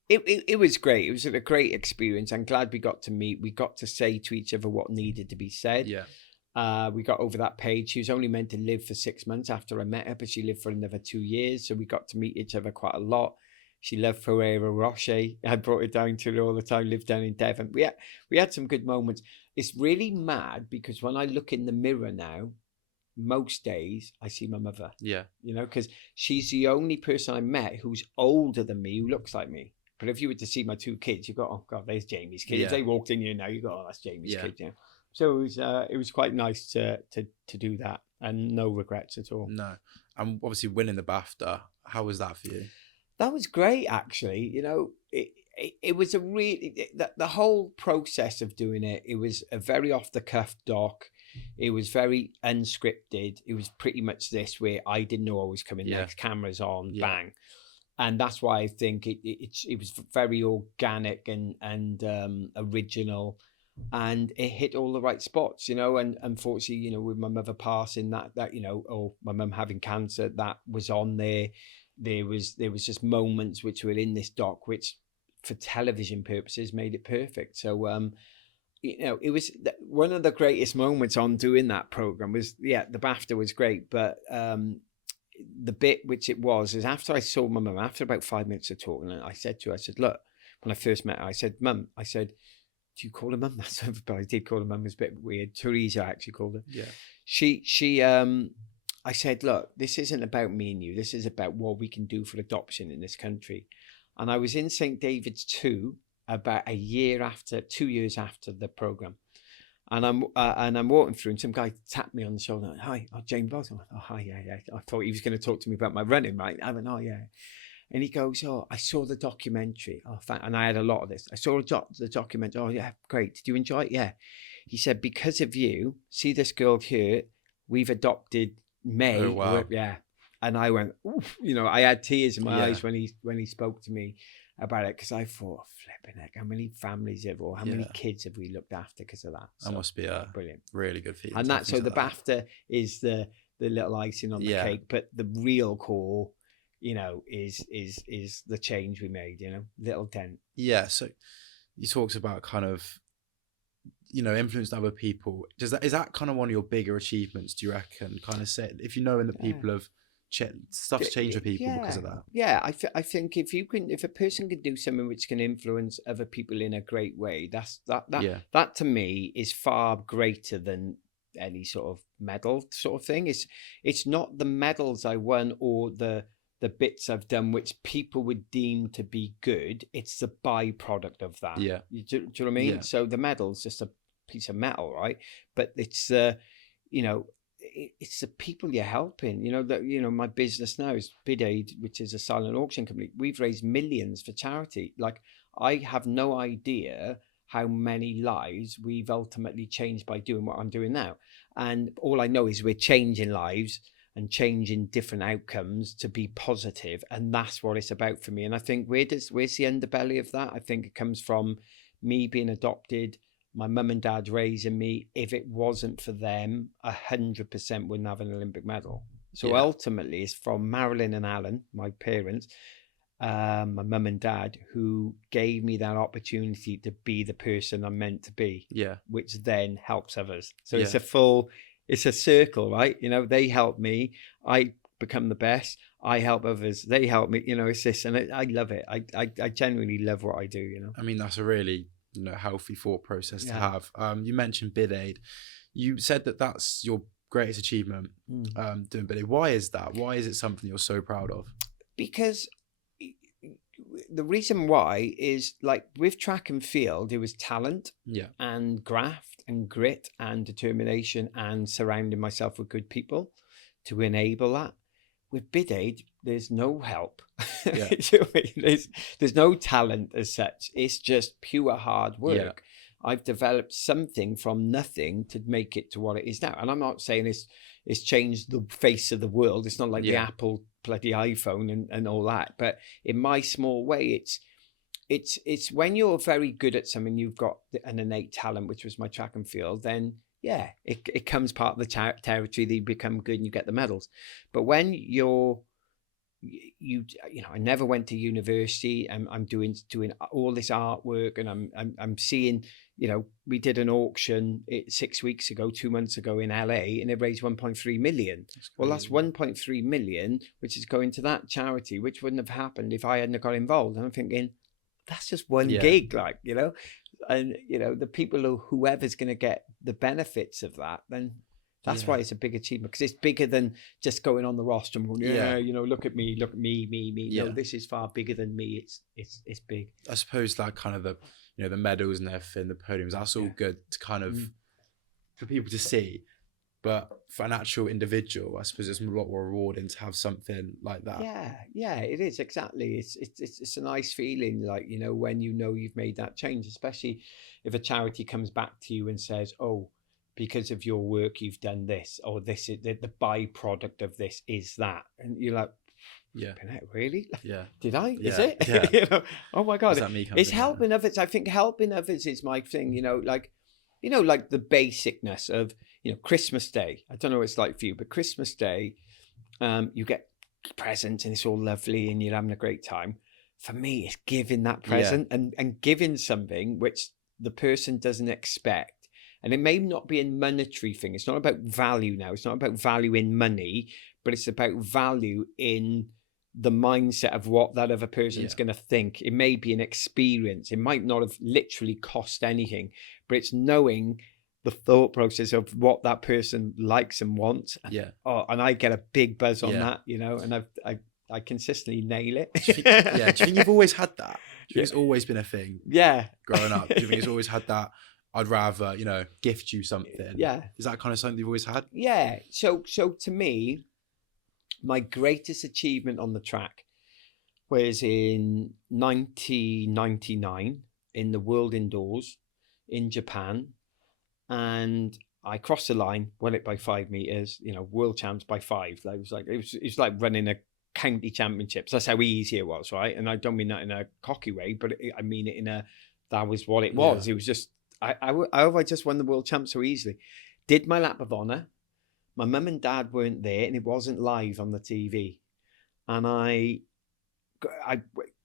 It was great. It was a great experience. I'm glad we got to meet. We got to say to each other what needed to be said. Yeah. We got over that page. She was only meant to live for 6 months after I met her, but she lived for another 2 years. So we got to meet each other quite a lot. She loved Ferrero Rocher. I brought it down to her all the time, lived down in Devon. We had some good moments. It's really mad because when I look in the mirror now, most days I see my mother. Yeah. You know, because she's the only person I met who's older than me, who looks like me. But if you were to see my 2 kids, you go, oh God, there's Jamie's kids. Yeah. If they walked in here now, you go, oh, that's Jamie's Yeah. kids. Yeah. So it was quite nice to do that, and no regrets at all. No. And obviously winning the BAFTA, how was that for you? That was great, actually. You know, it was a really, the whole process of doing it, it was a very off the cuff doc. It was very unscripted. It was pretty much this, where I didn't know I was coming next. Cameras on, bang. And that's why I think it was very organic and original, and it hit all the right spots, you know. And unfortunately, you know, with my mother passing, that you know, or my mum having cancer, that was on there. There was just moments which were in this doc, which for television purposes made it perfect. So you know, it was one of the greatest moments on doing that program. Was the BAFTA was great, but the bit which it was is after I saw my mum, after about 5 minutes of talking, I said to her, I said, look, when I first met her, I said, Mum, I said, do you call her Mum? But I did call her Mum. It was a bit weird. Teresa, I actually called her. Yeah. She I said, look, this isn't about me and you. This is about what we can do for adoption in this country. And I was in St. David's 2 about 2 years after the program. And I'm walking through, and some guy tapped me on the shoulder. Hi, James Baulch. I went, oh, hi, yeah. I thought he was going to talk to me about my running, right? I went, oh, yeah. And he goes, oh, I saw the documentary. Oh, and I had a lot of this. I saw the documentary. Oh, yeah, great. Did you enjoy it? Yeah. He said, because of you, see this girl here, we've adopted May. Oh, wow. Yeah. And I went, oof. You know, I had tears in my eyes when he spoke to me about it, because I thought, flipping heck, how many families or how many kids have we looked after because of that? So, that must be brilliant, really good for you. And that, so the BAFTA is the little icing on the cake, but the real core, you know, is the change we made. You know, little dent. Yeah. So you talked about kind of, you know, influenced other people. Is that kind of one of your bigger achievements? Do you reckon? Kind of say, if you know, in the people have stuff's changed for people because of that. Yeah, I think if a person can do something which can influence other people in a great way, that to me is far greater than any sort of medal sort of thing. It's not the medals I won or the bits I've done which people would deem to be good. It's the byproduct of that. Yeah. Do you know what I mean? Yeah. So the medal's just a piece of metal, right? But it's you know, it's the people you're helping. You know, my business now is Bid Aid, which is a silent auction company. We've raised millions for charity. Like, I have no idea how many lives we've ultimately changed by doing what I'm doing now. And all I know is we're changing lives and changing different outcomes to be positive. And that's what it's about for me. And I think where's the underbelly of that? I think it comes from me being adopted, my mum and dad raising me. If it wasn't for them, 100% wouldn't have an Olympic medal. So ultimately, it's from Marilyn and Alan, my parents, my mum and dad, who gave me that opportunity to be the person I'm meant to be. Yeah. Which then helps others. So it's a full, it's a circle, right? You know, they help me, I become the best, I help others, they help me, you know, it's this, and I love it. I genuinely love what I do, you know. I mean, that's a really, healthy thought process to have. You mentioned bid aid. You said that that's your greatest achievement, doing bid aid. Why is that? Why is it something you're so proud of? Because the reason why is, like, with track and field, it was talent and graft and grit and determination and surrounding myself with good people to enable that. With bid aid, there's no help. Yeah. there's no talent as such. It's just pure hard work. Yeah. I've developed something from nothing to make it to what it is now. And I'm not saying it's changed the face of the world. It's not like the Apple bloody iPhone and all that. But in my small way, it's when you're very good at something, you've got an innate talent, which was my track and field, then it comes part of the territory that you become good and you get the medals. But when I never went to university, and I'm doing all this artwork, and I'm seeing, we did an auction 6 weeks ago, 2 months ago in LA, and it raised 1.3 million. Well, that's 1.3 million, which is going to that charity, which wouldn't have happened if I hadn't got involved. And I'm thinking, that's just one gig, and the people whoever's going to get the benefits of that, then that's why it's a big achievement, because it's bigger than just going on the roster and going, look at me, me. No, this is far bigger than me. It's big. I suppose that kind of the medals and everything, the podiums, that's all good to kind of for people to see. But for an actual individual, I suppose it's a lot more rewarding to have something like that. Yeah, it is, exactly. It's a nice feeling, when you've made that change, especially if a charity comes back to you and says, oh, because of your work, you've done this, or this is the byproduct of this is that. And you're like, really? Did I? Yeah. Is it? Yeah. Oh my God. It's helping others. I think helping others is my thing, like the basicness of, Christmas Day. I don't know what it's like for you, but Christmas Day, you get presents and it's all lovely and you're having a great time. For me, it's giving that present and giving something which the person doesn't expect. And it may not be a monetary thing. It's not about value now. It's not about value in money, but it's about value in the mindset of what that other person's going to think. It may be an experience. It might not have literally cost anything, but it's knowing the thought process of what that person likes and wants. And I get a big buzz on that, and I consistently nail it. Do you think you've always had that? Do you think it's always been a thing? Growing up, do you think it's always had that? I'd rather, gift you something. Is that kind of something you've always had? Yeah. So to me, my greatest achievement on the track was in 1999 in the World Indoors in Japan. And I crossed the line, won it by 5 meters, world champs by 5. It was like running a county championships. That's how easy it was, right? And I don't mean that in a cocky way, but I mean it that was what it was. It was just, I just won the world champ so easily. Did my lap of honour. My mum and dad weren't there, and it wasn't live on the TV. And I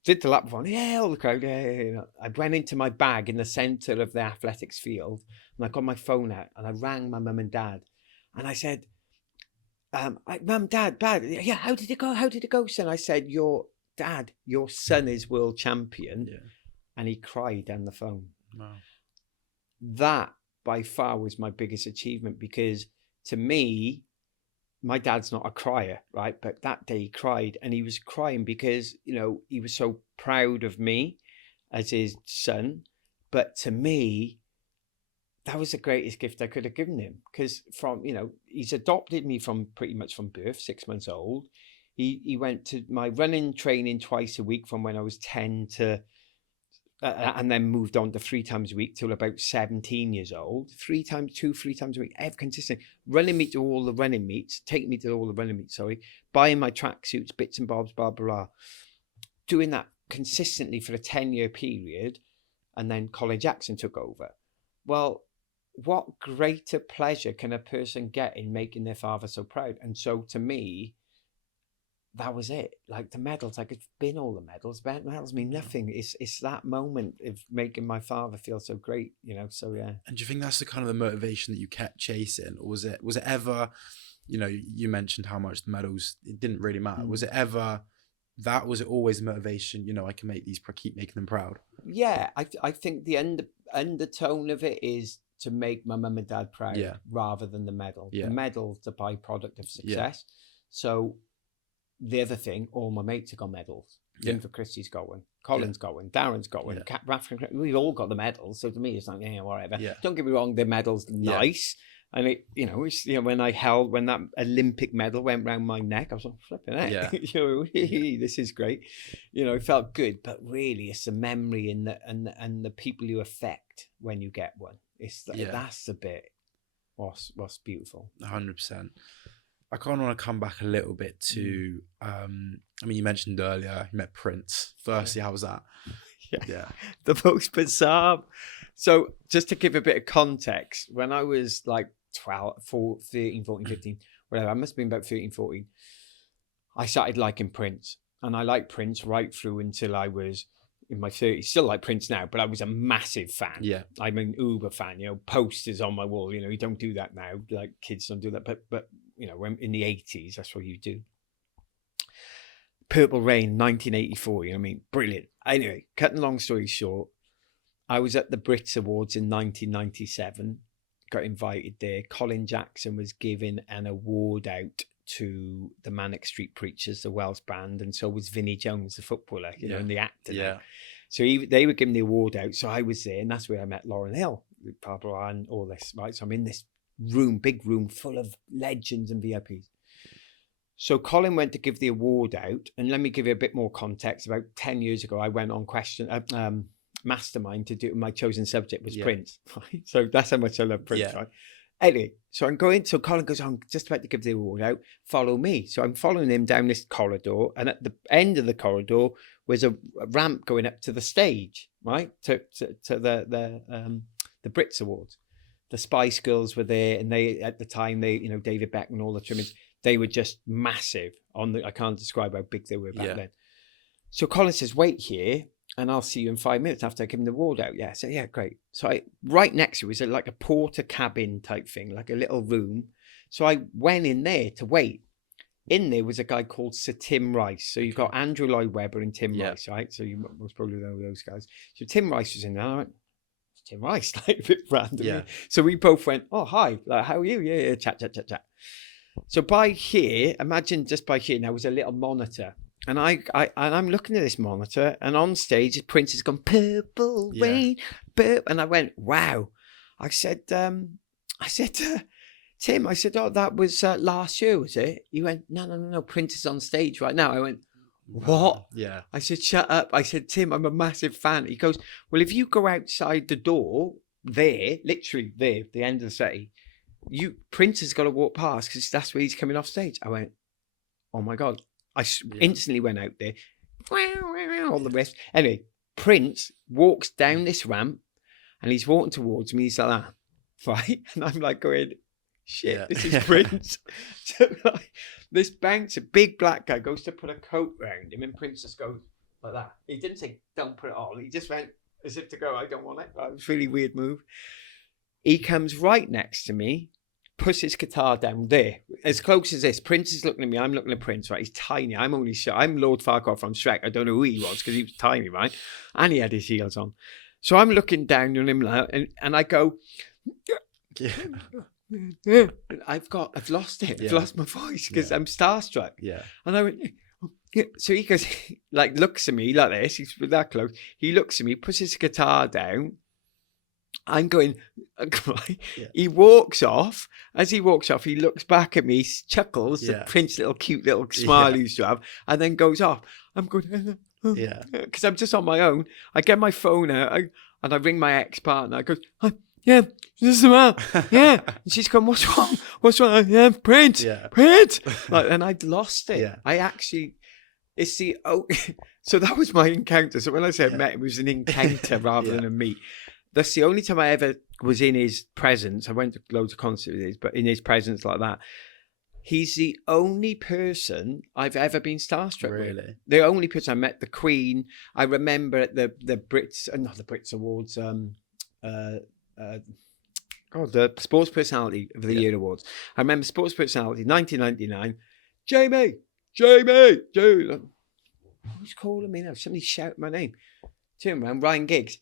did the lap of honour. All the crowd. I went into my bag in the centre of the athletics field, and I got my phone out, and I rang my mum and dad, and I said, "Mum, Dad, how did it go? How did it go, son?" I said, "Your son is world champion," and he cried down the phone. Wow. That by far was my biggest achievement, because to me, my dad's not a crier, right? But that day he cried, and he was crying because, he was so proud of me as his son. But to me, that was the greatest gift I could have given him, because he's adopted me from pretty much from birth, 6 months old. He went to my running training twice a week from when I was 10 to and then moved on to 3 times a week till about 17 years old. 3 times a week, every consistent. Running me to all the running meets, taking me to all the running meets, buying my tracksuits, bits and bobs, blah, blah, blah. Doing that consistently for a 10-year period, and then Colin Jackson took over. Well, what greater pleasure can a person get in making their father so proud? And so to me, that was it. Like the medals, I could spin all the medals, but medals mean nothing. It's that moment of making my father feel so great, you know. So yeah. And do you think that's the kind of the motivation that you kept chasing, or was it ever, you know, you mentioned how much the medals, it didn't really matter. Was it ever that? Was it always the motivation? You know, I can make these, keep making them proud. Yeah, I think the undertone of it is to make my mum and dad proud, rather than the medal. The medal's a byproduct of success. So the other thing, all my mates have got medals. Jennifer Christie's got one, Colin's got one, Darren's got one, we've all got the medals. So to me, it's like, yeah, whatever. Don't get me wrong, the medal's nice. And it, you know, it's, you know, when that Olympic medal went round my neck, I was like, flipping it. You know, this is great. You know, it felt good, but really, it's the memory and the people you affect when you get one. It's that's the bit what's beautiful. 100%. I kind of want to come back a little bit to, I mean, you mentioned earlier you met Prince. Firstly, how was that? Yeah. The most bizarre. So just to give a bit of context, when I was like 13, 14, 15, whatever, I must have been about 13, 14, I started liking Prince. And I liked Prince right through until I was in my 30s. Still like Prince now, but I was a massive fan. Yeah. I'm an uber fan, you know, posters on my wall. You know, you don't do that now. Like kids don't do that. But you know, when in the 80s, that's what you do. Purple Rain, 1984, you know what I mean? Brilliant. Anyway, cutting a long story short, I was at the Brits Awards in 1997, got invited there. Colin Jackson was giving an award out to the Manic Street Preachers, the Welsh band, and so was Vinnie Jones, the footballer, you know, and the actor. Yeah. So they were giving the award out, so I was there, and that's where I met Lauryn Hill, Barbara, and all this, right? So I'm in this room, big room, full of legends and VIPs. So Colin went to give the award out, and let me give you a bit more context. About 10 years ago, I went on Mastermind to do, my chosen subject was Prince, right? So that's how much I love Prince, right? Anyway, so I'm going, so Colin goes, I'm just about to give the award out, follow me. So I'm following him down this corridor, and at the end of the corridor was a ramp going up to the stage, right? To the Brits Awards. The Spice Girls were there, and they, at the time, you know, David Beckham and all the trimmings, they were just massive I can't describe how big they were back then. So Colin says, wait here, and I'll see you in 5 minutes after I give him the award out. Yeah, so yeah, great. So right next to it was like a porter cabin type thing, like a little room. So I went in there to wait. In there was a guy called Sir Tim Rice. So you've got Andrew Lloyd Webber and Tim Rice, right? So you most probably know those guys. So Tim Rice was in there. I went, Tim Rice, like a bit random. Yeah. So we both went, oh, hi, like, how are you? Yeah, chat. So by here, imagine just by here, now was a little monitor. And I'm looking at this monitor, and on stage, Prince has gone, Purple Rain, and I went, wow. I said, Tim, I said, oh, that was last year, was it? He went, no, Prince is on stage right now. I went, what? Yeah. I said, shut up. I said, Tim, I'm a massive fan. He goes, well, if you go outside the door there, literally there, the end of the city, Prince has got to walk past because that's where he's coming off stage. I went, oh my God. I instantly went out there, all the rest. Anyway, Prince walks down this ramp and he's walking towards me. He's like that, right? And I'm like going, shit, this is Prince. So like, this bouncer, big black guy, goes to put a coat round him, and Prince just goes like that. He didn't say, don't put it on. He just went as if to go, I don't want it. It was a really weird move. He comes right next to me, puts his guitar down there, as close as this. Prince is looking at me, I'm looking at Prince, right? He's tiny. I'm Lord Farquaad from Shrek. I don't know who he was because he was tiny, right? And he had his heels on. So I'm looking down on him and I go, I've lost it. I've lost my voice because I'm starstruck. Yeah. And I went, so he goes, like, looks at me like this. He's that close. He looks at me, puts his guitar down. I'm going, He walks off. As he walks off, he looks back at me, chuckles, the Prince little cute little smile he used to have, and then goes off. I'm going, because I'm just on my own. I get my phone out and I ring my ex-partner. I go, yeah, this is the man. Yeah. And she's going, what's wrong? What's wrong? Yeah, Prince. Prince. Like, and I'd lost it. Yeah. I actually, so that was my encounter. So when I said met, it was an encounter rather than a meet. That's the only time I ever was in his presence. I went to loads of concerts with his, but in his presence like that, He's the only person I've ever been starstruck with. Really? The only person I met, the Queen. I remember at the Brits, not the Brits Awards, the Sports Personality of the Year Awards. I remember Sports Personality, 1999. Jamie. Who's calling me now? Somebody shout my name. Turn around, Ryan Giggs.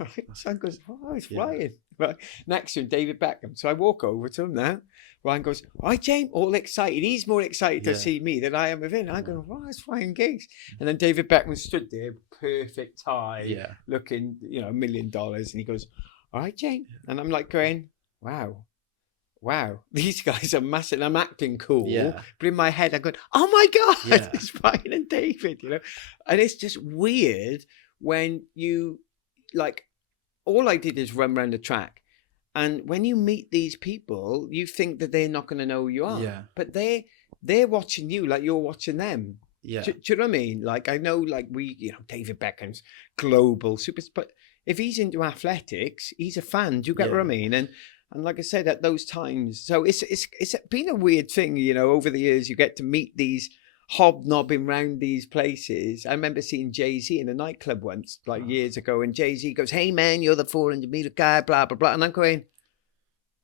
Right. Son goes, oh, it's Ryan. Right. Next to him, David Beckham. So I walk over to him now. Ryan goes, hi, James, all excited. He's more excited to see me than I am with him. I go, oh, it's Ryan Giggs. And then David Beckham stood there, perfect tie, looking, $1 million. And he goes, all right, James. And I'm like going, wow, these guys are massive. I'm acting cool. Yeah. But in my head, I'm going, oh my God, it's Ryan and David, And it's just weird when you, like, all I did is run around the track. And when you meet these people, you think that they're not going to know who you are. Yeah. But they're watching you like you're watching them. Yeah. Do you know what I mean? Like, I know, like, David Beckham's global super, but if he's into athletics, he's a fan. Do you get what I mean? And like I said, at those times, so it's been a weird thing, over the years. You get to meet these hobnobbing around these places. I remember seeing Jay-Z in a nightclub once, like years ago, and Jay-Z goes, hey man, you're the 400-meter guy, blah blah blah, and I'm going,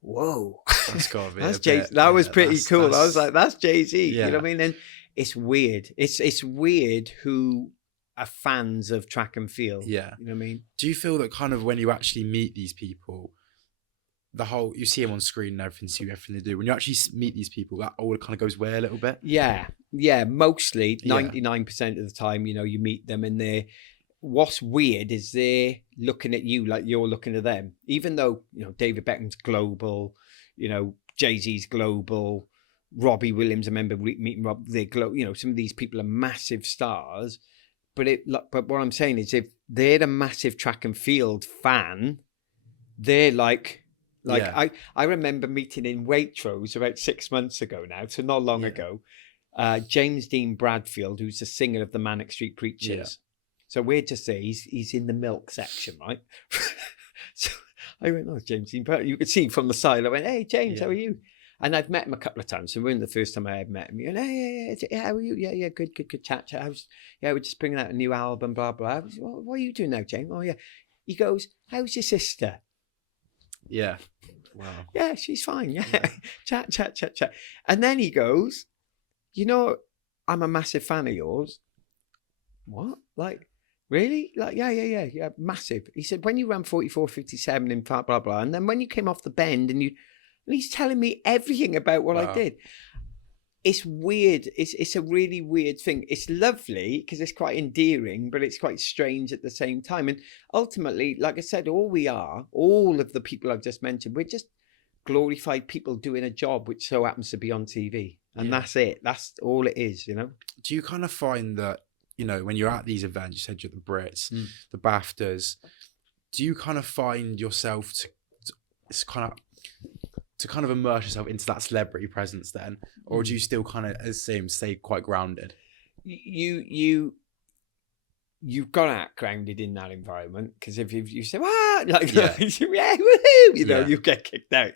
whoa, that's gotta be that's Jay-Z. That was pretty cool. I was like, that's Jay-Z. You know what I mean? And it's weird. It's weird who are fans of track and field. Yeah. You know what I mean? Do you feel that kind of when you actually meet these people, you see them on screen and everything, see everything they do. When you actually meet these people, that all kind of goes away a little bit. Yeah. Mostly 99% of the time, you meet them and what's weird is they're looking at you like you're looking at them. Even though, David Beckham's global, Jay-Z's global, Robbie Williams, I remember meeting Rob, some of these people are massive stars. But what I'm saying is if they're a massive track and field fan, they're like I remember meeting in Waitrose about 6 months ago now, so not long ago, James Dean Bradfield, who's the singer of the Manic Street Preachers. Yeah. So we're just there, he's in the milk section, right? So I went, oh, James Dean Bradfield. You could see from the side, I went, hey, James, how are you? And I've met him a couple of times. So we're in the first time I ever met him. And hey, how are you? Yeah, good chat. We're just bringing out a new album, blah, blah. What are you doing now, James? Oh, yeah. He goes, how's your sister? Yeah. Wow. Yeah, she's fine. Yeah. Chat. And then he goes, I'm a massive fan of yours. What? Like, really? Like, yeah, massive. He said, when you ran 44:57 in blah, blah, blah. And then when you came off the bend and he's telling me everything about what I did. It's weird. It's a really weird thing. It's lovely because it's quite endearing, but it's quite strange at the same time. And ultimately, like I said, all of the people I've just mentioned, we're just glorified people doing a job which so happens to be on TV. And that's it. That's all it is, Do you kind of find that, when you're at these events, you said you're at the Brits, the BAFTAs, do you kind of find yourself to kind of immerse yourself into that celebrity presence then, or do you still kind of, as same, stay quite grounded? You've got to act grounded in that environment, because if you say you get kicked out.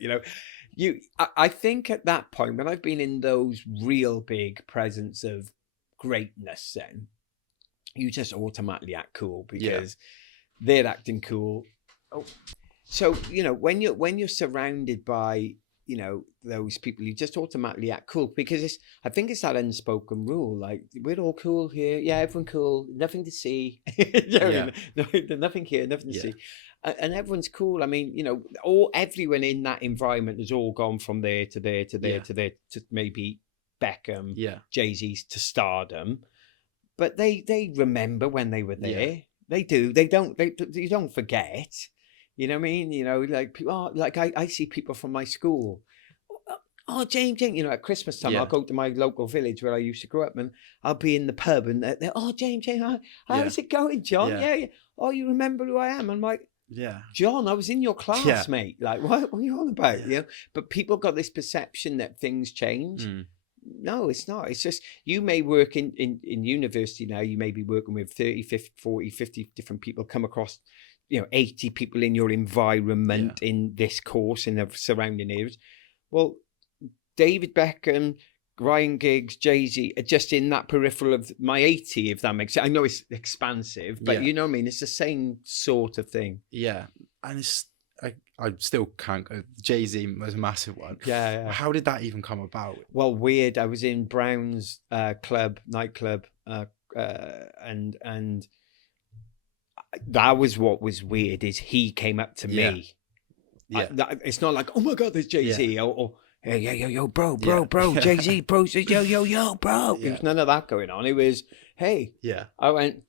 I think at that point when I've been in those real big presence of greatness, then you just automatically act cool because they're acting cool. Oh. So, when you're surrounded by, those people, you just automatically act cool because I think it's that unspoken rule. Like, we're all cool here. Yeah, everyone cool. Nothing to see. Nothing here, nothing to see. And everyone's cool. I mean, everyone in that environment has all gone from there to there to there to there to maybe Beckham, Jay-Z to stardom. But they remember when they were there. Yeah. They do. You don't forget. You know what I mean? Like people, I see people from my school. Oh, James, at Christmas time, I'll go to my local village where I used to grow up, and I'll be in the pub, and they're, oh, James, how's it going, John? Yeah. Oh, you remember who I am? I'm like, John, I was in your class, mate. Like, what are you on about? Yeah. But people got this perception that things change. No, it's not. It's just, you may work in university now, you may be working with 30, 50, 40, 50 different people, come across 80 people in your environment in this course in the surrounding areas. Well, David Beckham, Ryan Giggs, Jay-Z are just in that peripheral of my 80, if that makes sense. I know it's expansive, but you know what I mean? It's the same sort of thing. Yeah. And it's, I still can't go. Jay-Z was a massive one. Yeah. How did that even come about? Well, weird. I was in Brown's nightclub, and that was what was weird, is he came up to me. Yeah. It's not like, oh my God, there's Jay-Z, or hey, yo, bro, Jay-Z, bro, yo, bro. There was none of that going on. It was, hey. Yeah. I went,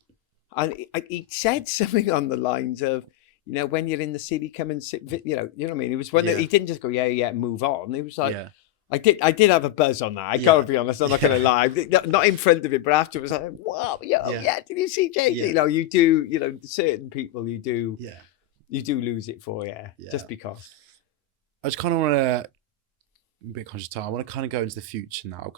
and he said something on the lines of, when you're in the city, come and sit, you know what I mean? It was when he didn't just go, yeah, move on. He was like, I did have a buzz on that. I can't be honest. I'm not going to lie. Not in front of him, but afterwards, I was like, wow, did you see Jay-Z? You do, certain people you do lose it for, just because. I just kind of want to, a bit conscious of time, I want to kind of go into the future now.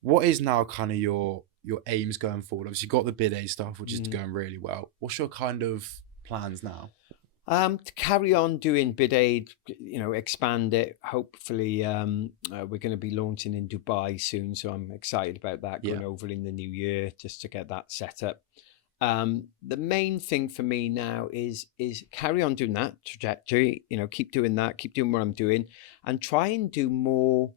What is now kind of your aims going forward? Obviously, you've got the bid A stuff, which is going really well. What's your kind of plans now? To carry on doing bid aid, expand it. Hopefully, we're going to be launching in Dubai soon, so I'm excited about that. Going over in the new year just to get that set up. The main thing for me now is carry on doing that trajectory. Keep doing that. Keep doing what I'm doing, and try and do more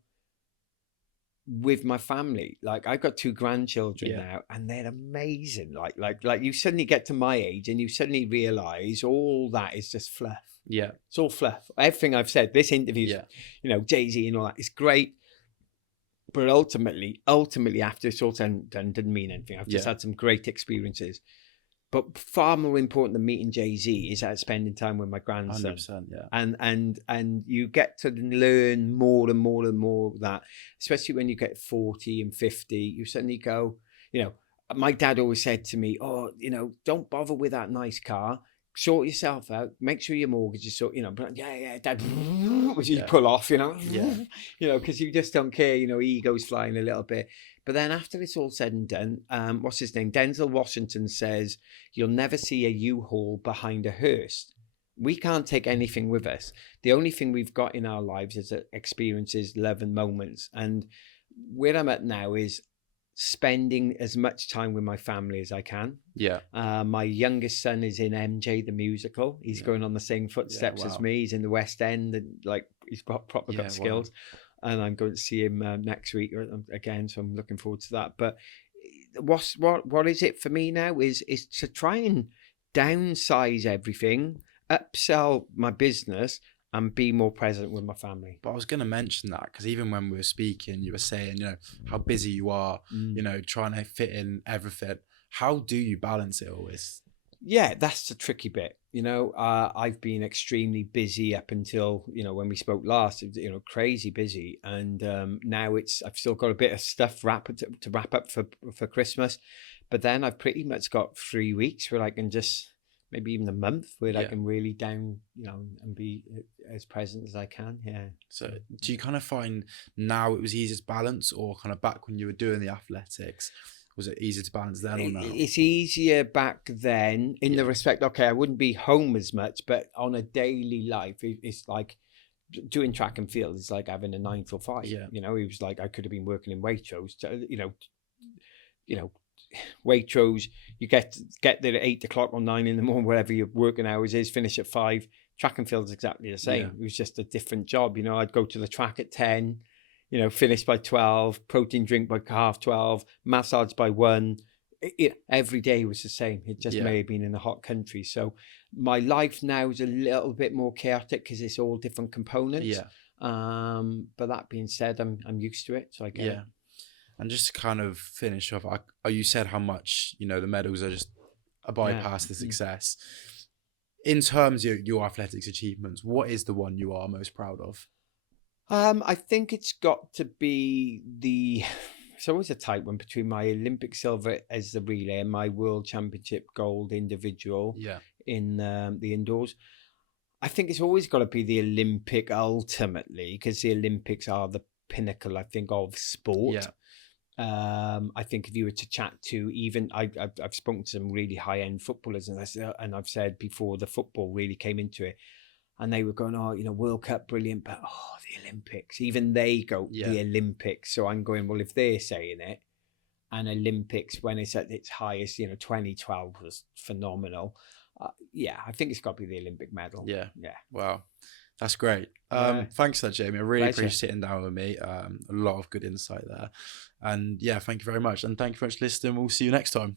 with my family. Like, I've got 2 grandchildren now, and they're amazing. Like you suddenly get to my age and you suddenly realize all that is just fluff. Yeah, it's all fluff. Everything I've said, this interview, Jay-Z and all that is great, but ultimately after it's all done, didn't mean anything. I've just had some great experiences. But far more important than meeting Jay-Z is spending time with my grandson. 100%, And you get to learn more and more and more of that, especially when you get 40 and 50. You suddenly go, my dad always said to me, don't bother with that nice car. Sort yourself out. Make sure your mortgage is but Dad, which you pull off, because you just don't care. Ego's flying a little bit. But then after it's all said and done, what's his name? Denzel Washington says, you'll never see a U-Haul behind a hearse. We can't take anything with us. The only thing we've got in our lives is experiences, love and moments. And where I'm at now is spending as much time with my family as I can. My youngest son is in MJ the musical. He's going on the same footsteps as me. He's in the West End, and he's got skills. And I'm going to see him next week again, so I'm looking forward to that. But what is it for me now is to try and downsize everything, upsell my business, and be more present with my family. But I was going to mention that, because even when we were speaking, you were saying, how busy you are, trying to fit in everything. How do you balance it always? Yeah, that's the tricky bit. I've been extremely busy up until, when we spoke last, crazy busy. And now I've still got a bit of stuff to wrap up for Christmas. But then I've pretty much got 3 weeks where I can just, maybe even a month, where I can really down, and be as present as I can. Yeah. So do you kind of find now it was easiest balance, or kind of back when you were doing the athletics? Was it easier to balance then or now? It's easier back then in the respect, I wouldn't be home as much, but on a daily life, it's like doing track and field. It's like having a 9 till 5. It was like I could have been working in Waitrose. Waitrose, you get there at 8 o'clock or 9 in the morning, whatever your working hours is, finish at 5. Track and field is exactly the same. It was just a different job. I'd go to the track at 10. Finish by 12, protein drink by 12:30, massage by 1. Every day was the same. It just may have been in a hot country. So my life now is a little bit more chaotic because it's all different components. But that being said, I'm used to it, so I get it. And just to kind of finish off, you said how much, the medals are just a bypass to success. In terms of your athletics achievements, what is the one you are most proud of? I think it's got to be it's always a tight one between my Olympic silver as the relay and my World Championship gold individual in the indoors. I think it's always got to be the Olympic ultimately, because the Olympics are the pinnacle, I think, of sport. I think if you were to chat to even, I've spoken to some really high-end footballers, and I've said before the football really came into it, and they were going, oh, World Cup, brilliant, but the Olympics, even they go the Olympics. So I'm going, well, if they're saying it, and Olympics when it's at its highest, 2012 was phenomenal. I think it's got to be the Olympic medal. Yeah. Wow, that's great. Thanks for that, Jamie. I really appreciate sitting down with me. A lot of good insight there, and thank you very much, and thank you very much for listening. We'll see you next time.